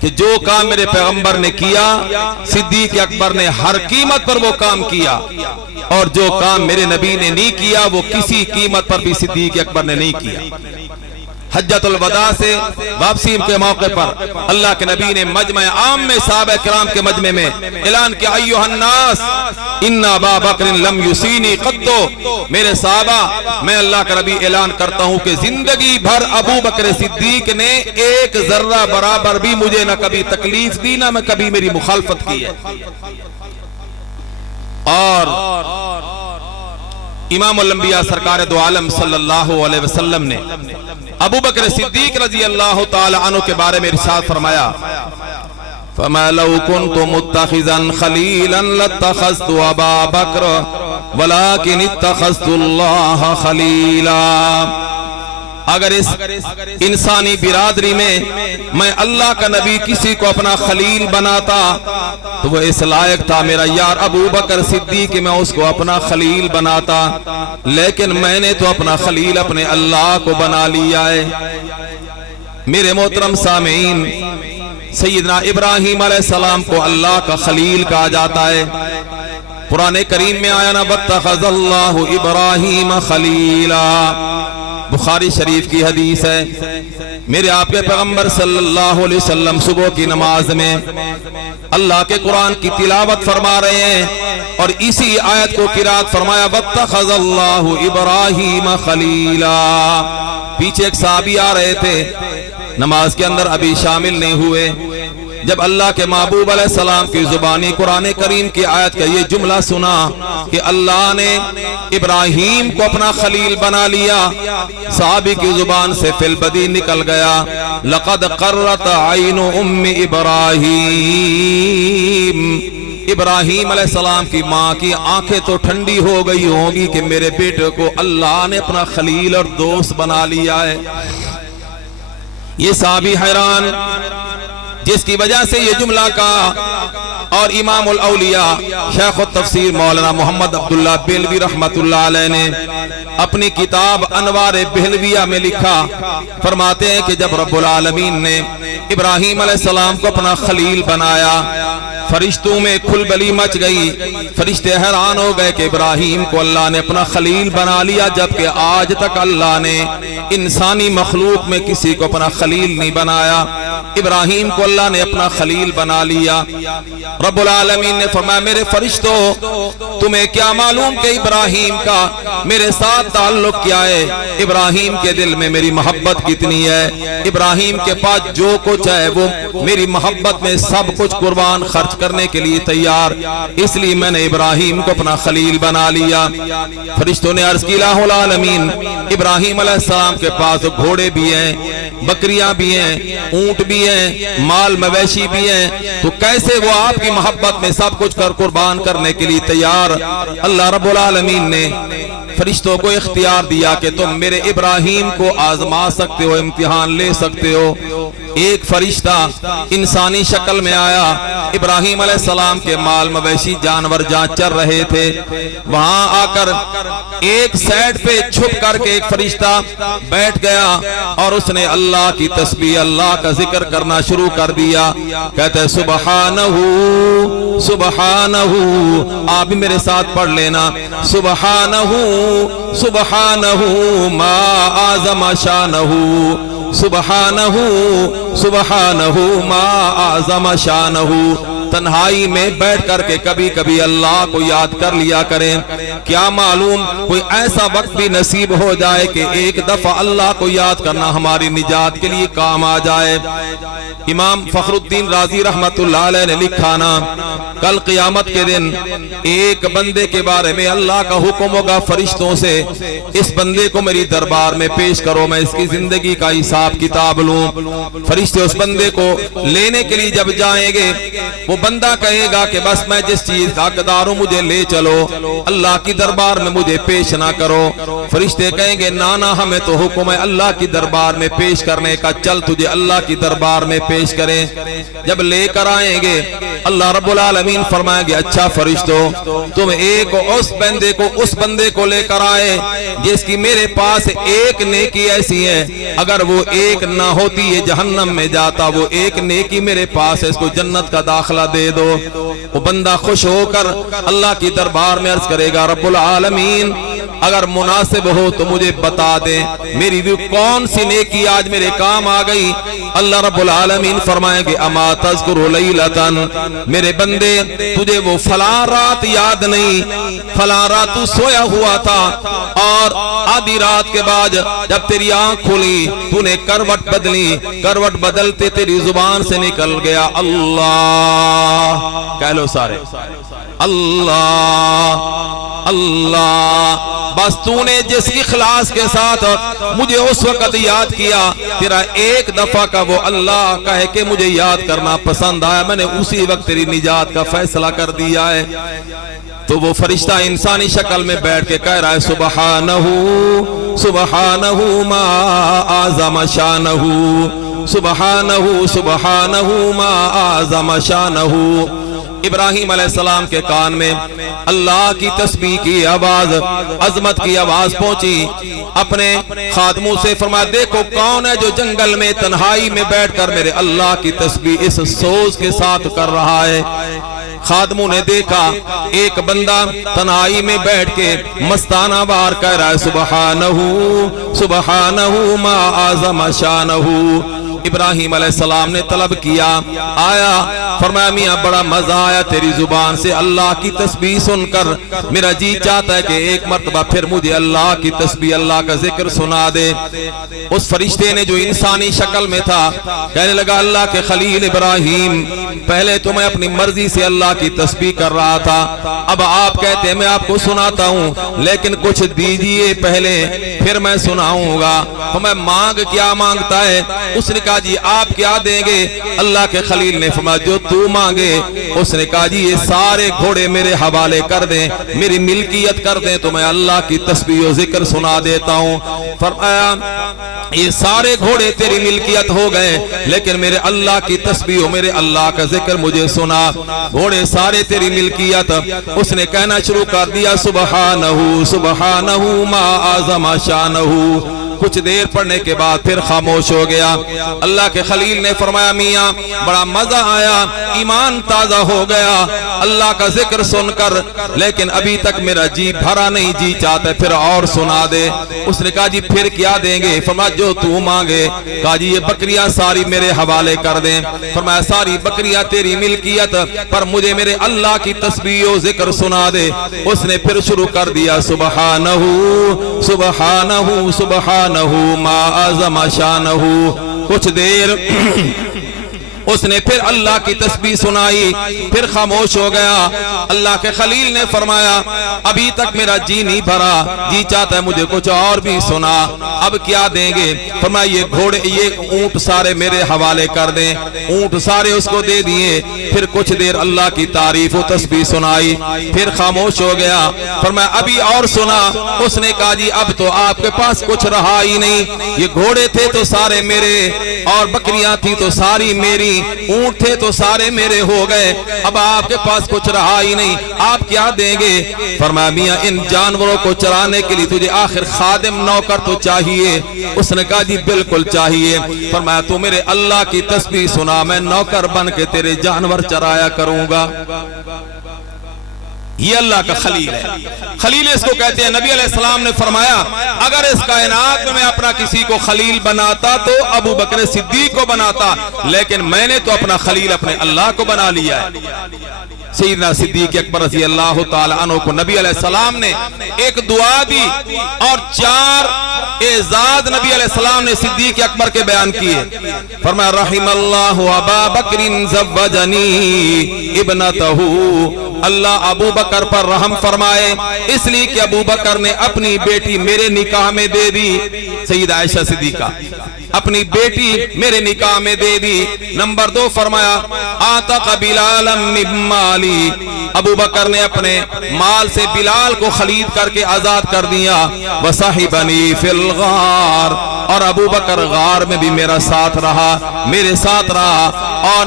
کہ جو کام میرے پیغمبر نے کیا صدیق اکبر نے ہر قیمت پر وہ کام کیا، اور جو کام میرے نبی نے نہیں کیا وہ کسی قیمت پر بھی صدیق اکبر نے نہیں کیا۔ حجۃ الوداع سے واپسی کے موقع پر اللہ کے نبی نے مجمع عام میں صحابہ کرام کے مجمع میں اعلان کیا ایھا الناس ان ابا بکر لم یسینی قط، میرے صحابہ میں اللہ کا نبی اعلان کرتا ہوں کہ زندگی بھر ابو بکر صدیق نے ایک ذرہ برابر بھی مجھے نہ کبھی تکلیف دی نہ میں کبھی میری مخالفت کی ہے۔ اور امام الانبیاء سرکار دو عالم صلی اللہ علیہ وسلم نے ابو بکر صدیق رضی اللہ تعالی عنہ کے بارے میں ارشاد فرمایا فَمَا لَوْ كُنْتُ مُتَّخِذًا خَلِيلًا لَاتَّخَذْتُ أَبَا بَكْرَ وَلَكِنِ اتَّخَذْتُ اللَّهَ خَلِيلًا۔ اگر اس انسانی برادری میں اللہ کا نبی کسی کو اپنا خلیل بناتا تو وہ اس لائق تھا میرا یار ابو بکر صدیق، میں اس کو اپنا خلیل بناتا، لیکن میں نے تو اپنا خلیل اپنے اللہ کو بنا لیا ہے۔ میرے محترم سامعین، سیدنا ابراہیم علیہ السلام کو اللہ کا خلیل کہا جاتا ہے۔ قرآن کریم میں آیا نا وَاتَّخَذَ اللَّهُ إِبْرَاهِيمَ خَلِيلًا، بخاری شریف کی حدیث ہے۔ میرے آپ کے پیغمبر صلی اللہ علیہ وسلم صبح کی نماز میں اللہ کے قرآن کی تلاوت فرما رہے ہیں اور اسی آیت کو قرات فرمایا وَاتَّخَذَ اللَّهُ إِبْرَاهِيمَ خَلِيلًا۔ پیچھے ایک صحابی آ رہے تھے، نماز کے اندر ابھی شامل نہیں ہوئے، جب اللہ کے محبوب علیہ السلام کی زبانی قرآن کریم کی آیت کا یہ جملہ سنا کہ اللہ نے ابراہیم کو اپنا خلیل بنا لیا، صحابی کی زبان سے فی البدی نکل گیا لقد قرت عین ام ابراہیم، ابراہیم علیہ السلام کی ماں کی آنکھیں تو ٹھنڈی ہو گئی ہوگی کہ میرے بیٹے کو اللہ نے اپنا خلیل اور دوست بنا لیا ہے۔ یہ صحابی حیران، جس کی وجہ سے یہ جملہ کہا، اور امام الاولیاء شیخ التفسیر مولانا محمد عبداللہ بہلوی رحمت اللہ علیہ نے اپنی کتاب انوار بہلویہ میں لکھا، فرماتے ہیں کہ جب رب العالمین نے ابراہیم علیہ السلام کو اپنا خلیل بنایا، فرشتوں میں کھلبلی مچ گئی، فرشتے حیران ہو گئے کہ ابراہیم کو اللہ نے اپنا خلیل بنا لیا، جبکہ آج تک اللہ نے انسانی مخلوق میں کسی کو اپنا خلیل نہیں بنایا، ابراہیم کو اللہ نے اپنا خلیل بنا لیا۔ رب العالمین نے فرمایا میرے فرشتوں تمہیں کیا معلوم کہ ابراہیم کا میرے ساتھ تعلق کیا ہے، ابراہیم کے دل میں میری محبت کتنی ہے، ابراہیم کے پاس جو کچھ ہے وہ میری محبت میں سب کچھ قربان خرچ کرنے کے لیے تیار، اس لیے میں نے ابراہیم کو اپنا خلیل بنا لیا۔ فرشتوں نے عرض کی الہ العالمین، ابراہیم علیہ السلام کے پاس گھوڑے بھی ہیں، بکریاں بھی ہیں، اونٹ بھی ہیں، مال مویشی بھی ہیں، تو کیسے وہ آپ کی محبت میں سب کچھ کر قربان کرنے کے لیے تیار؟ اللہ رب العالمین نے فرشتوں کو اختیار دیا کہ تم میرے ابراہیم کو آزما سکتے ہو، امتحان لے سکتے ہو۔ ایک فرشتہ انسانی شکل میں آیا، ابراہیم علیہ السلام کے مال مویشی جانور جہاں چر رہے تھے وہاں آ کر ایک سائڈ پہ چھپ کر کے ایک فرشتہ بیٹھ گیا اور اس نے اللہ کی تسبیح، اللہ کا ذکر کرنا شروع کر دیا، کہتے سبحانہ سبحانہ، آپ بھی میرے ساتھ پڑھ لینا، سبحانہ سبحانہ ما اعظم شانہ، سبحانہ سبحانہ ما اعظم شانہ۔ تنہائی میں بیٹھ کر کے کبھی کبھی اللہ کو یاد کر لیا کریں، کیا معلوم کوئی ایسا وقت بھی نصیب ہو جائے کہ ایک دفعہ اللہ کو یاد کرنا ہماری نجات کے لیے کام آ جائے۔ امام فخر الدین رازی رحمت اللہ علیہ نے لکھا نا، کل قیامت کے دن ایک بندے کے بارے میں اللہ کا حکم ہوگا فرشتوں سے، اس بندے کو میری دربار میں پیش کرو، میں اس کی زندگی کا حساب کتاب لوں۔ فرشتے اس بندے کو لینے کے لیے جب جائیں گے، وہ بندہ کہے گا کہ بس میں جس چیز کا حقدار ہوں مجھے لے چلو، اللہ کی دربار میں مجھے پیش نہ کرو۔ فرشتے کہیں گے نانا ہمیں تو حکم ہے اللہ کی دربار میں پیش کرنے کا، چل تجھے اللہ کی دربار میں پیش کریں۔ جب لے کر آئیں گے اللہ رب العالمین فرمائیں گے اچھا فرشتوں تم ایک اس بندے کو لے کر آئے جس کی میرے پاس ایک نیکی ایسی ہے، اگر وہ ایک نہ ہوتی یہ جہنم میں جاتا، وہ ایک نیکی میرے پاس ہے، اس کو جنت کا داخلہ دے دو۔ وہ بندہ خوش ہو کر اللہ کی دربار میں عرض کرے گا رب رب العالمین اگر مناسب ہو تو مجھے بتا دے میری وہ کون سی نیکی آج میرے کام آ گئی. اللہ رب العالمین فرمائیں گے اما تذکر لیلتن، میرے بندے تجھے وہ فلاں رات یاد نہیں، فلاں رات تو سویا ہوا تھا اور آدھی رات کے بعد جب تیری آنکھ کھلی تو نے کروٹ بدلی، کروٹ بدلتے تیری زبان سے نکل گیا اللہ. کہہ لو سارے اللہ اللہ. بس تو نے جس اخلاص کے ساتھ مجھے اس وقت یاد کیا، تیرا ایک دفعہ کا وہ اللہ کہے کہ مجھے یاد کرنا پسند آیا، میں نے اسی وقت تیری نجات کا فیصلہ کر دیا ہے. تو وہ فرشتہ انسانی شکل میں بیٹھ کے کہہ رہا ہے سبحانہ سبحانہ ما اعظم شانہ، سبحانہ سبحانہ ما اعظم شانہ. ابراہیم علیہ السلام کے کان میں اللہ کی تسبیح کی آواز، عظمت کی آواز پہنچی. اپنے خادموں سے فرمایا دیکھو کون ہے جو جنگل میں تنہائی میں بیٹھ کر میرے اللہ کی تسبیح اس سوز کے ساتھ کر رہا ہے. خادموں نے دیکھا ایک بندہ تنہائی میں بیٹھ کے مستانہ وار کہہ رہا ہے سبحانہ سبحانہ ما اعظم شانہ. ابراہیم علیہ السلام نے طلب کیا، آیا، فرمایا میاں بڑا مزہ آیا تیری زبان سے اللہ کی تسبیح سن کر، میرا جی چاہتا ہے کہ ایک مرتبہ پھر مجھے اللہ کی تسبیح اللہ کا ذکر سنا دے. اس فرشتے نے جو انسانی شکل میں تھا کہنے لگا اللہ کے خلیل ابراہیم پہلے تو میں اپنی مرضی سے اللہ کی تسبیح کر رہا تھا، اب آپ کہتے ہیں میں آپ کو سناتا ہوں لیکن کچھ دیجئے پہلے پھر میں سناؤں گا. تو میں مانگ کیا مانگتا ہے؟ اس نے کہا جی آپ کیا دیں گے؟ اللہ کے خلیل نے فرمایا جو تو مانگے. اس نے کہا جی یہ سارے گھوڑے میرے حوالے کر دیں، میری ملکیت کر دیں تو میں اللہ کی تسبیح و ذکر سنا دیتا ہوں. فرمایا یہ سارے گھوڑے تیری ملکیت ہو گئے لیکن میرے اللہ کی تسبیح و میرے اللہ کا ذکر مجھے سنا. گھوڑے سارے تیری ملکیت. اس نے کہنا شروع کر دیا سبحانہ سبحانہ ما اعظم شانہ. کچھ دیر پڑھنے کے بعد پھر خاموش ہو گیا. اللہ کے خلیل نے فرمایا میاں بڑا مزہ آیا، ایمان تازہ ہو گیا اللہ کا ذکر سن کر، لیکن ابھی تک میرا جی بھرا نہیں، جی چاہتا ہے پھر اور سنا دے. اس نے کہا جی پھر کیا دیں گے؟ فرمایا جو تو مانگے. کہا جی یہ بکریاں ساری میرے حوالے کر دیں. فرمایا ساری بکریاں تیری ملکیت پر مجھے میرے اللہ کی تسبیح و ذکر سنا دے. اس نے پھر شروع کر دیا سبحانہ سبحانہ سبحانہ ما اعظم شانہ. کچھ دیر اس نے پھر اللہ کی تسبیح سنائی، پھر خاموش ہو گیا. اللہ کے خلیل نے فرمایا ابھی تک میرا جی نہیں بھرا، جی چاہتا ہے مجھے کچھ اور بھی سنا، اب کیا دیں گے؟ فرمایا یہ گھوڑے یہ اونٹ سارے میرے حوالے کر دیں. اونٹ سارے اس کو دے دیے. پھر کچھ دیر اللہ کی تعریف و تسبیح سنائی، پھر خاموش ہو گیا. فرمایا ابھی اور سنا. اس نے کہا جی اب تو آپ کے پاس کچھ رہا ہی نہیں، یہ گھوڑے تھے تو سارے میرے اور بکریاں تھی تو ساری میری، اونٹ تھے تو سارے میرے ہو گئے، اب آپ کے پاس کچھ رہا ہی نہیں، آپ کیا دیں گے؟ فرمایا میاں ان جانوروں کو چرانے کے لیے تجھے آخر خادم نوکر تو چاہیے. اس نے کہا جی بالکل چاہیے. فرمایا تو میرے اللہ کی تسبیح سنا، میں نوکر بن کے تیرے جانور چرایا کروں گا. یہ اللہ کا خلیل ہے. خلیل اس کو کہتے ہیں. نبی علیہ السلام نے فرمایا اگر اس کائنات میں اپنا کسی کو خلیل بناتا تو ابو بکر صدیق کو بناتا، لیکن میں نے تو اپنا خلیل اپنے اللہ کو بنا لیا ہے. سیدنا صدیق اکبر رضی اللہ تعالی عنہ کو نبی علیہ السلام نے ایک دعا دی اور 4 اعزاز نبی علیہ السلام نے صدیق اکبر کے بیان کیے. فرمایا رحم اللہ ابا بکر زوجنی ابنتہ، اللہ ابو بکر پر رحم فرمائے اس لیے کہ ابو بکر نے اپنی بیٹی میرے نکاح میں دے دی. سیدہ عائشہ صدیقہ اپنی بیٹی میرے نکاح میں دے دی. نمبر 2 فرمایا آتق بلالا من مالی، ابو بکر نے اپنے مال سے بلال کو خرید کر کے آزاد کر دیا. وصحبنی فی الغار، اور ابو بکر غار میں بھی میرا ساتھ رہا، میرے ساتھ رہا۔ اور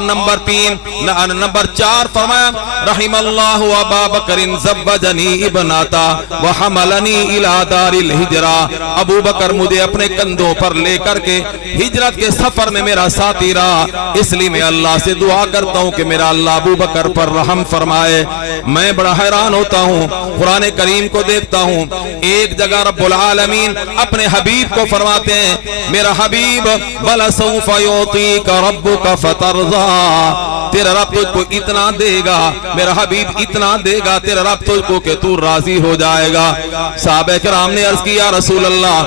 نمبر 4 فرمایا رحم اللہ ابا بکر زوجنی ابناتا وحملنی الی دار الہجرہ، ابو بکر مجھے اپنے کندھوں پر لے کر کے ہجرت کے سفر میں میرا ساتھی رہا، اس لیے میں اللہ سے دعا کرتا ہوں کہ میرا اللہ ابو بکر پر رحم فرمائے۔ میں بڑا حیران ہوتا ہوں، قرآن کریم کو دیکھتا ہوں، ایک جگہ رب العالمین اپنے حبیب کو فرماتے ہیں میرا حبیب وَلَسَوْفَ يُعْطِيكَ رَبُّكَ فَتَرْضَى، تیرا رب تجھ کو اتنا دے گا، میرا حبیب اتنا دے گا تیرا رب تجھ کو کہ تو راضی ہو جائے گا۔ صحابہ کرام نے عرض کیا رسول اللہ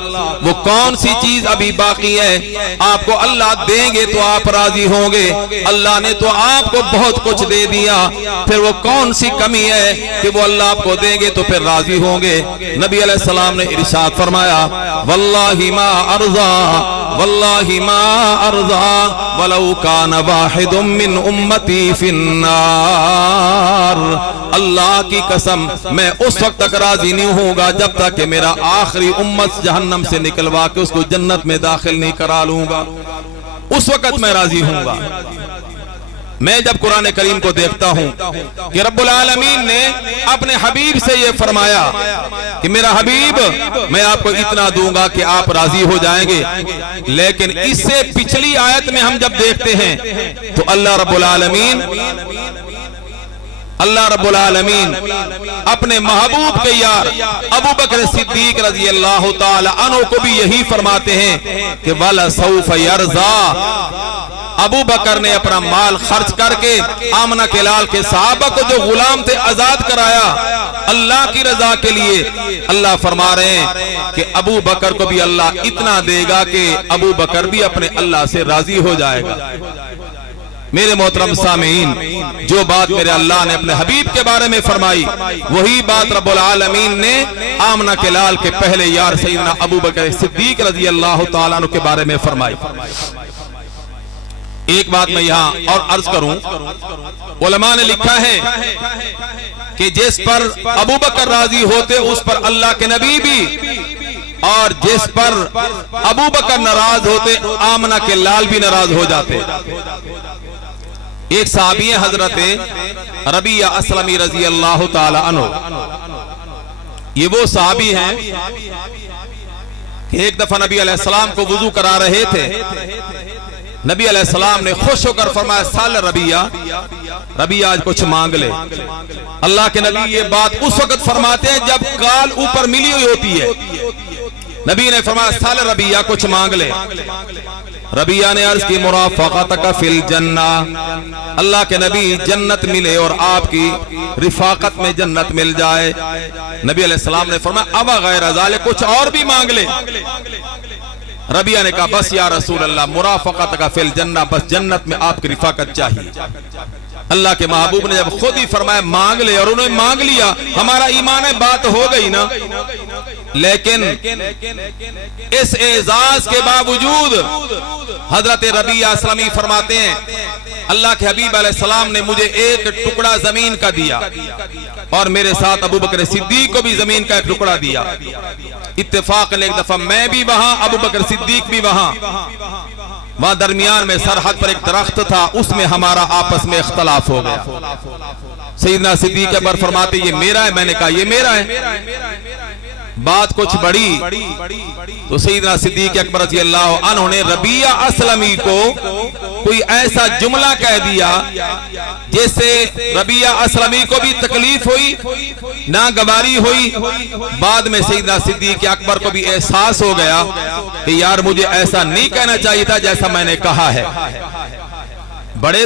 وہ کون سی چیز ابھی باقی ہے؟ آپ کو اللہ دیں گے تو آپ راضی ہوں گے، اللہ نے تو آپ کو بہت کچھ دے دیا، پھر وہ کون سی کمی ہے کہ وہ اللہ آپ کو دیں گے تو پھر راضی ہوں گے؟ نبی علیہ السلام نے ارشاد فرمایا واللہ ما ارضا واللہ ما ارضا ولو کان واحد من امتی فی النار، اللہ کی قسم میں اس وقت تک راضی نہیں ہوں گا جب تک کہ میرا آخری امت جہنم سے نکلوا کے اس کو جنت میں داخل نہیں کرا لوں گا، اس وقت میں راضی ہوں گا۔ میں جب قرآن کریم کو دیکھتا ہوں کہ رب العالمین نے اپنے حبیب سے یہ فرمایا کہ میرا حبیب میں آپ کو اتنا دوں گا کہ آپ راضی ہو جائیں گے، لیکن اس سے پچھلی آیت میں ہم جب دیکھتے ہیں تو اللہ رب العالمین اپنے محبوب کے یار ابو بکر صدیق رضی اللہ تعالی عنہ کو بھی یہی فرماتے ہیں کہ وَلَسَوْفَ يَرْضَى، ابو بکر نے اپنا مال خرچ کر کے آمنہ کے لال کے صحابہ کو جو غلام تھے آزاد کرایا اللہ کی رضا کے لیے۔ اللہ فرما رہے ہیں کہ ابو بکر کو بھی اللہ اتنا دے گا کہ ابو بکر بھی اپنے اللہ سے راضی ہو جائے گا۔ میرے محترم سامعین، جو بات میرے اللہ نے اپنے حبیب کے بارے میں فرمائی وہی بات رب العالمین نے آمنہ کے لال کے پہلے یار سیدنا ابو بکر صدیق رضی اللہ تعالیٰ عنہ کے بارے میں فرمائی۔ ایک بات میں یہاں اور عرض کروں، علماء نے لکھا ہے کہ جس پر ابو بکر راضی ہوتے اس پر اللہ کے نبی بھی، اور جس پر ابو بکر ناراض ہوتے آمنہ کے لال بھی ناراض ہو جاتے۔ ایک صحابی ہے حضرت ربیعہ اسلمی رضی اللہ تعالی عنہ، یہ وہ صحابی ہیں کہ ایک دفعہ نبی علیہ السلام کو وضو کرا رہے تھے، نبی علیہ السلام نے خوش ہو کر فرمایا سال ربیعہ آج کچھ مانگ لے۔ اللہ کے نبی یہ بات اس وقت فرماتے ہیں جب کال اوپر ملی ہوئی ہوتی ہے، نبی نے فرمایا سال ربیعہ کچھ مانگ لے۔ ربیعہ نے عرض کی مرافقتک فی الجنہ، اللہ کے نبی جنت ملے اور آپ کی رفاقت میں جنت مل جائے۔ نبی علیہ السلام نے فرمایا اب غیر ذالک کچھ اور بھی مانگ لے۔ ربیعہ نے کہا بس یا رسول اللہ مرافقتک فی الجنہ، بس جنت میں آپ کی رفاقت چاہیے۔ اللہ کے محبوب نے جب خود ہی فرمایا مانگ لے اور انہوں نے مانگ لیا، ہمارا ایمان ہے بات ہو گئی نا۔ لیکن اس اعزاز کے باوجود حضرت ربیعہ اسلمی فرماتے ہیں اللہ کے حبیب علیہ السلام نے مجھے ایک ٹکڑا زمین کا دیا اور میرے ساتھ ابو بکر صدیق کو بھی زمین کا ایک ٹکڑا دیا۔ اتفاق نے ایک دفعہ میں بھی وہاں، ابو بکر صدیق بھی وہاں درمیان میں سرحد پر ایک درخت تھا، اس میں ہمارا آپس میں اختلاف ہو گیا۔ سیدنا صدیق اکبر فرماتے یہ میرا ہے، میں نے کہا یہ میرا ہے۔ بات کچھ بڑی تو سیدنا صدیق اکبر رضی اللہ عنہ نے ربیعہ اسلمی کو کوئی ایسا جملہ کہہ دیا جس سے ربیعہ اسلمی کو بھی تکلیف ہوئی، ناگواری ہوئی۔ بعد میں سیدنا صدیق اکبر کو بھی احساس ہو گیا کہ یار مجھے ایسا نہیں کہنا چاہیے تھا جیسا میں نے کہا ہے۔ بڑے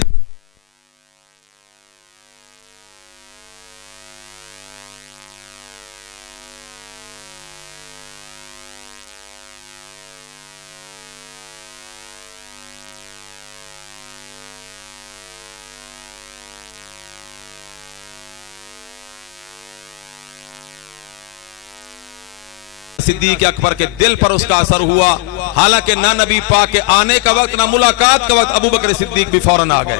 صدیق اکبر کے دل پر اس کا اثر ہوا، حالانکہ نہ نبی پاک کے آنے کا وقت نہ ملاقات کا وقت ابو بکر صدیق بھی فوراً آ گئے۔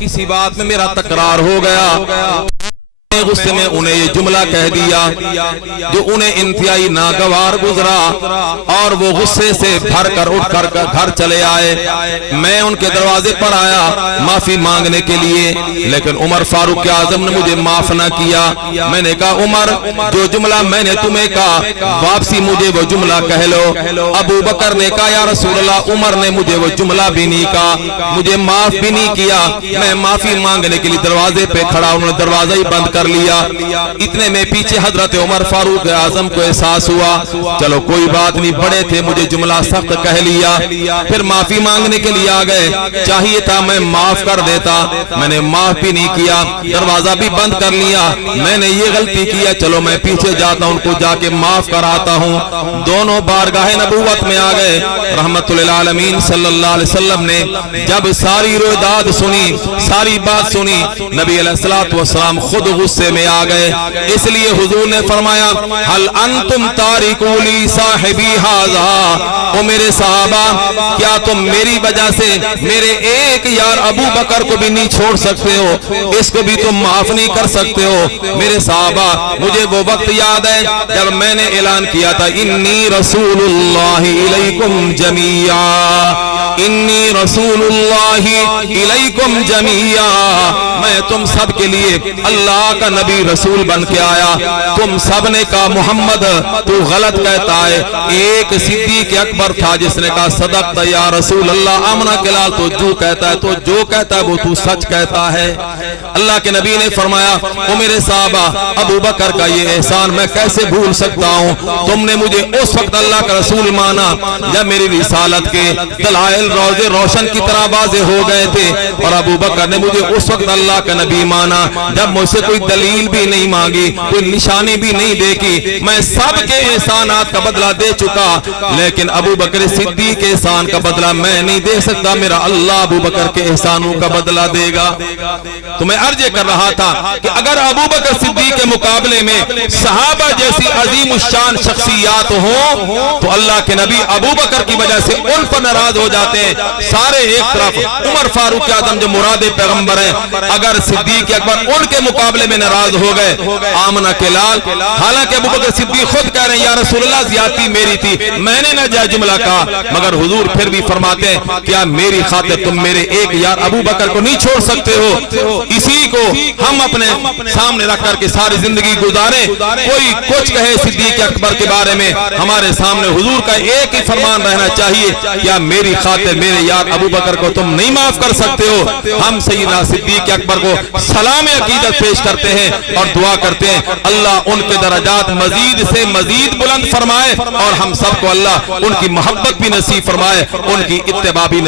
کسی بات میں میرا تکرار ہو گیا، غصے میں انہیں یہ جملہ کہہ دیا جو انہیں انتہائی ناگوار گزرا، اور وہ غصے سے بھر کر اٹھ کر گھر چلے آئے۔ میں ان کے دروازے پر آیا معافی مانگنے کے لیے، لیکن عمر فاروق اعظم نے مجھے معاف نہ کیا۔ میں نے کہا عمر، جو جملہ میں نے تمہیں کہا واپسی مجھے وہ جملہ کہہ لو۔ ابو بکر نے کہا یا رسول اللہ، عمر نے مجھے وہ جملہ بھی نہیں کہا، مجھے معاف بھی نہیں کیا۔ میں معافی مانگنے کے لیے دروازے پہ کھڑا، انہوں نے دروازہ ہی بند کر لیا۔ اتنے میں پیچھے حضرت عمر فاروق اعظم کو احساس ہوا، چلو کوئی بات نہیں، بڑے تھے، مجھے جملہ سخت کہہ لیا۔ پھر معافی مانگنے کے لیے آ گئے، چاہیے تھا میں معاف کر دیتا، میں نے معاف بھی نہیں کیا، دروازہ بھی بند کر لیا۔ میں نے یہ غلطی کیا، چلو میں پیچھے جاتا ہوں، ان کو جا کے معاف کراتا ہوں۔ دونوں بارگاہ نبوت میں آ گئے۔ رحمت للعالمین صلی اللہ علیہ وسلم نے جب ساری رویداد سنی، ساری بات سنی، نبی علیہ الصلوۃ والسلام خود غصے میں آ گئے۔ اس لیے حضور نے فرمایا ہل انتم تارکو لی صاحبی ھذا، او میرے صحابہ، کیا تم میری وجہ سے میرے ایک یار ابو بکر کو بھی نہیں چھوڑ سکتے ہو؟ اس کو بھی تم معاف نہیں کر سکتے ہو؟ میرے صحابہ، مجھے وہ وقت یاد ہے جب میں نے اعلان کیا تھا انی رسول اللہ الیکم جمیعا، انی رسول اللہ الیکم جمیعا، میں تم سب کے لیے اللہ کا نبی رسول بن کے آیا۔ تم سب نے کہا محمد تو غلط کہتا ہے۔ ایک صدیق اکبر تھا جس نے کہا صدقت یا رسول اللہ، آمنہ کے لال تو جو کہتا ہے، تو جو کہتا ہے وہ تو سچ کہتا ہے۔ اللہ کے نبی نے فرمایا او میرے صحابہ، ابو بکر کا یہ احسان میں کیسے بھول سکتا ہوں؟ تم نے مجھے اس وقت اللہ کا رسول مانا جب میری رسالت کے دلائل روزے روشن کی طرح واضح ہو گئے تھے، اور ابو بکر نے مجھے اس وقت اللہ کا نبی مانا جب مجھ سے کوئی دلیل بھی نہیں مانگی، کوئی نشانی بھی نہیں دیکھی۔ میں سب کے احسانات کا بدلہ دے چکا، لیکن ابو بکر صدیق کے احسان کا بدلہ میں نہیں دے سکتا، میرا اللہ ابو بکر کے احسانوں کا بدلہ دے گا۔ تو میں عرض کر رہا تھا کہ اگر ابو بکر صدیق کے مقابلے میں صحابہ جیسی عظیم الشان شخصیات ہوں تو اللہ کے نبی ابو بکر کی وجہ سے ان پر ناراض ہو جاتے ہیں۔ سارے ایک طرف عمر فاروق اعظم جو مراد پیغمبر ہیں، اگر صدیق اکبر ان کے مقابلے میں ناراض ہو گئے، آمنہ کے لال، حالانکہ ابو بکر صدیق خود کہہ رہے ہیں یا رسول اللہ زیادتی میری تھی، میں نے نہ جائے جملہ کہا، مگر حضور پھر بھی فرماتے ہیں کیا میری خاطر تم میرے ایک یار ابو بکر کو نہیں چھوڑ سکتے ہو؟ اسی کو ہم اپنے سامنے رکھ کر کے ساری زندگی گزاریں۔ کوئی کچھ کہے صدیق اکبر کے بارے میں، ہمارے سامنے حضور کا ایک ہی فرمان رہنا چاہیے، کیا میری خاطر میرے یار ابو بکر کو تم نہیں معاف کر سکتے ہو؟ ہم سیدنا صدیق اکبر کو سلام عقیدت پیش کرتے ہیں اور دعا کرتے ہیں اللہ ان کے درجات مزید سے مزید بلند فرمائے، اور ہم سب کو اللہ ان کی محبت بھی نصیب فرمائے، ان کی اتباع بھی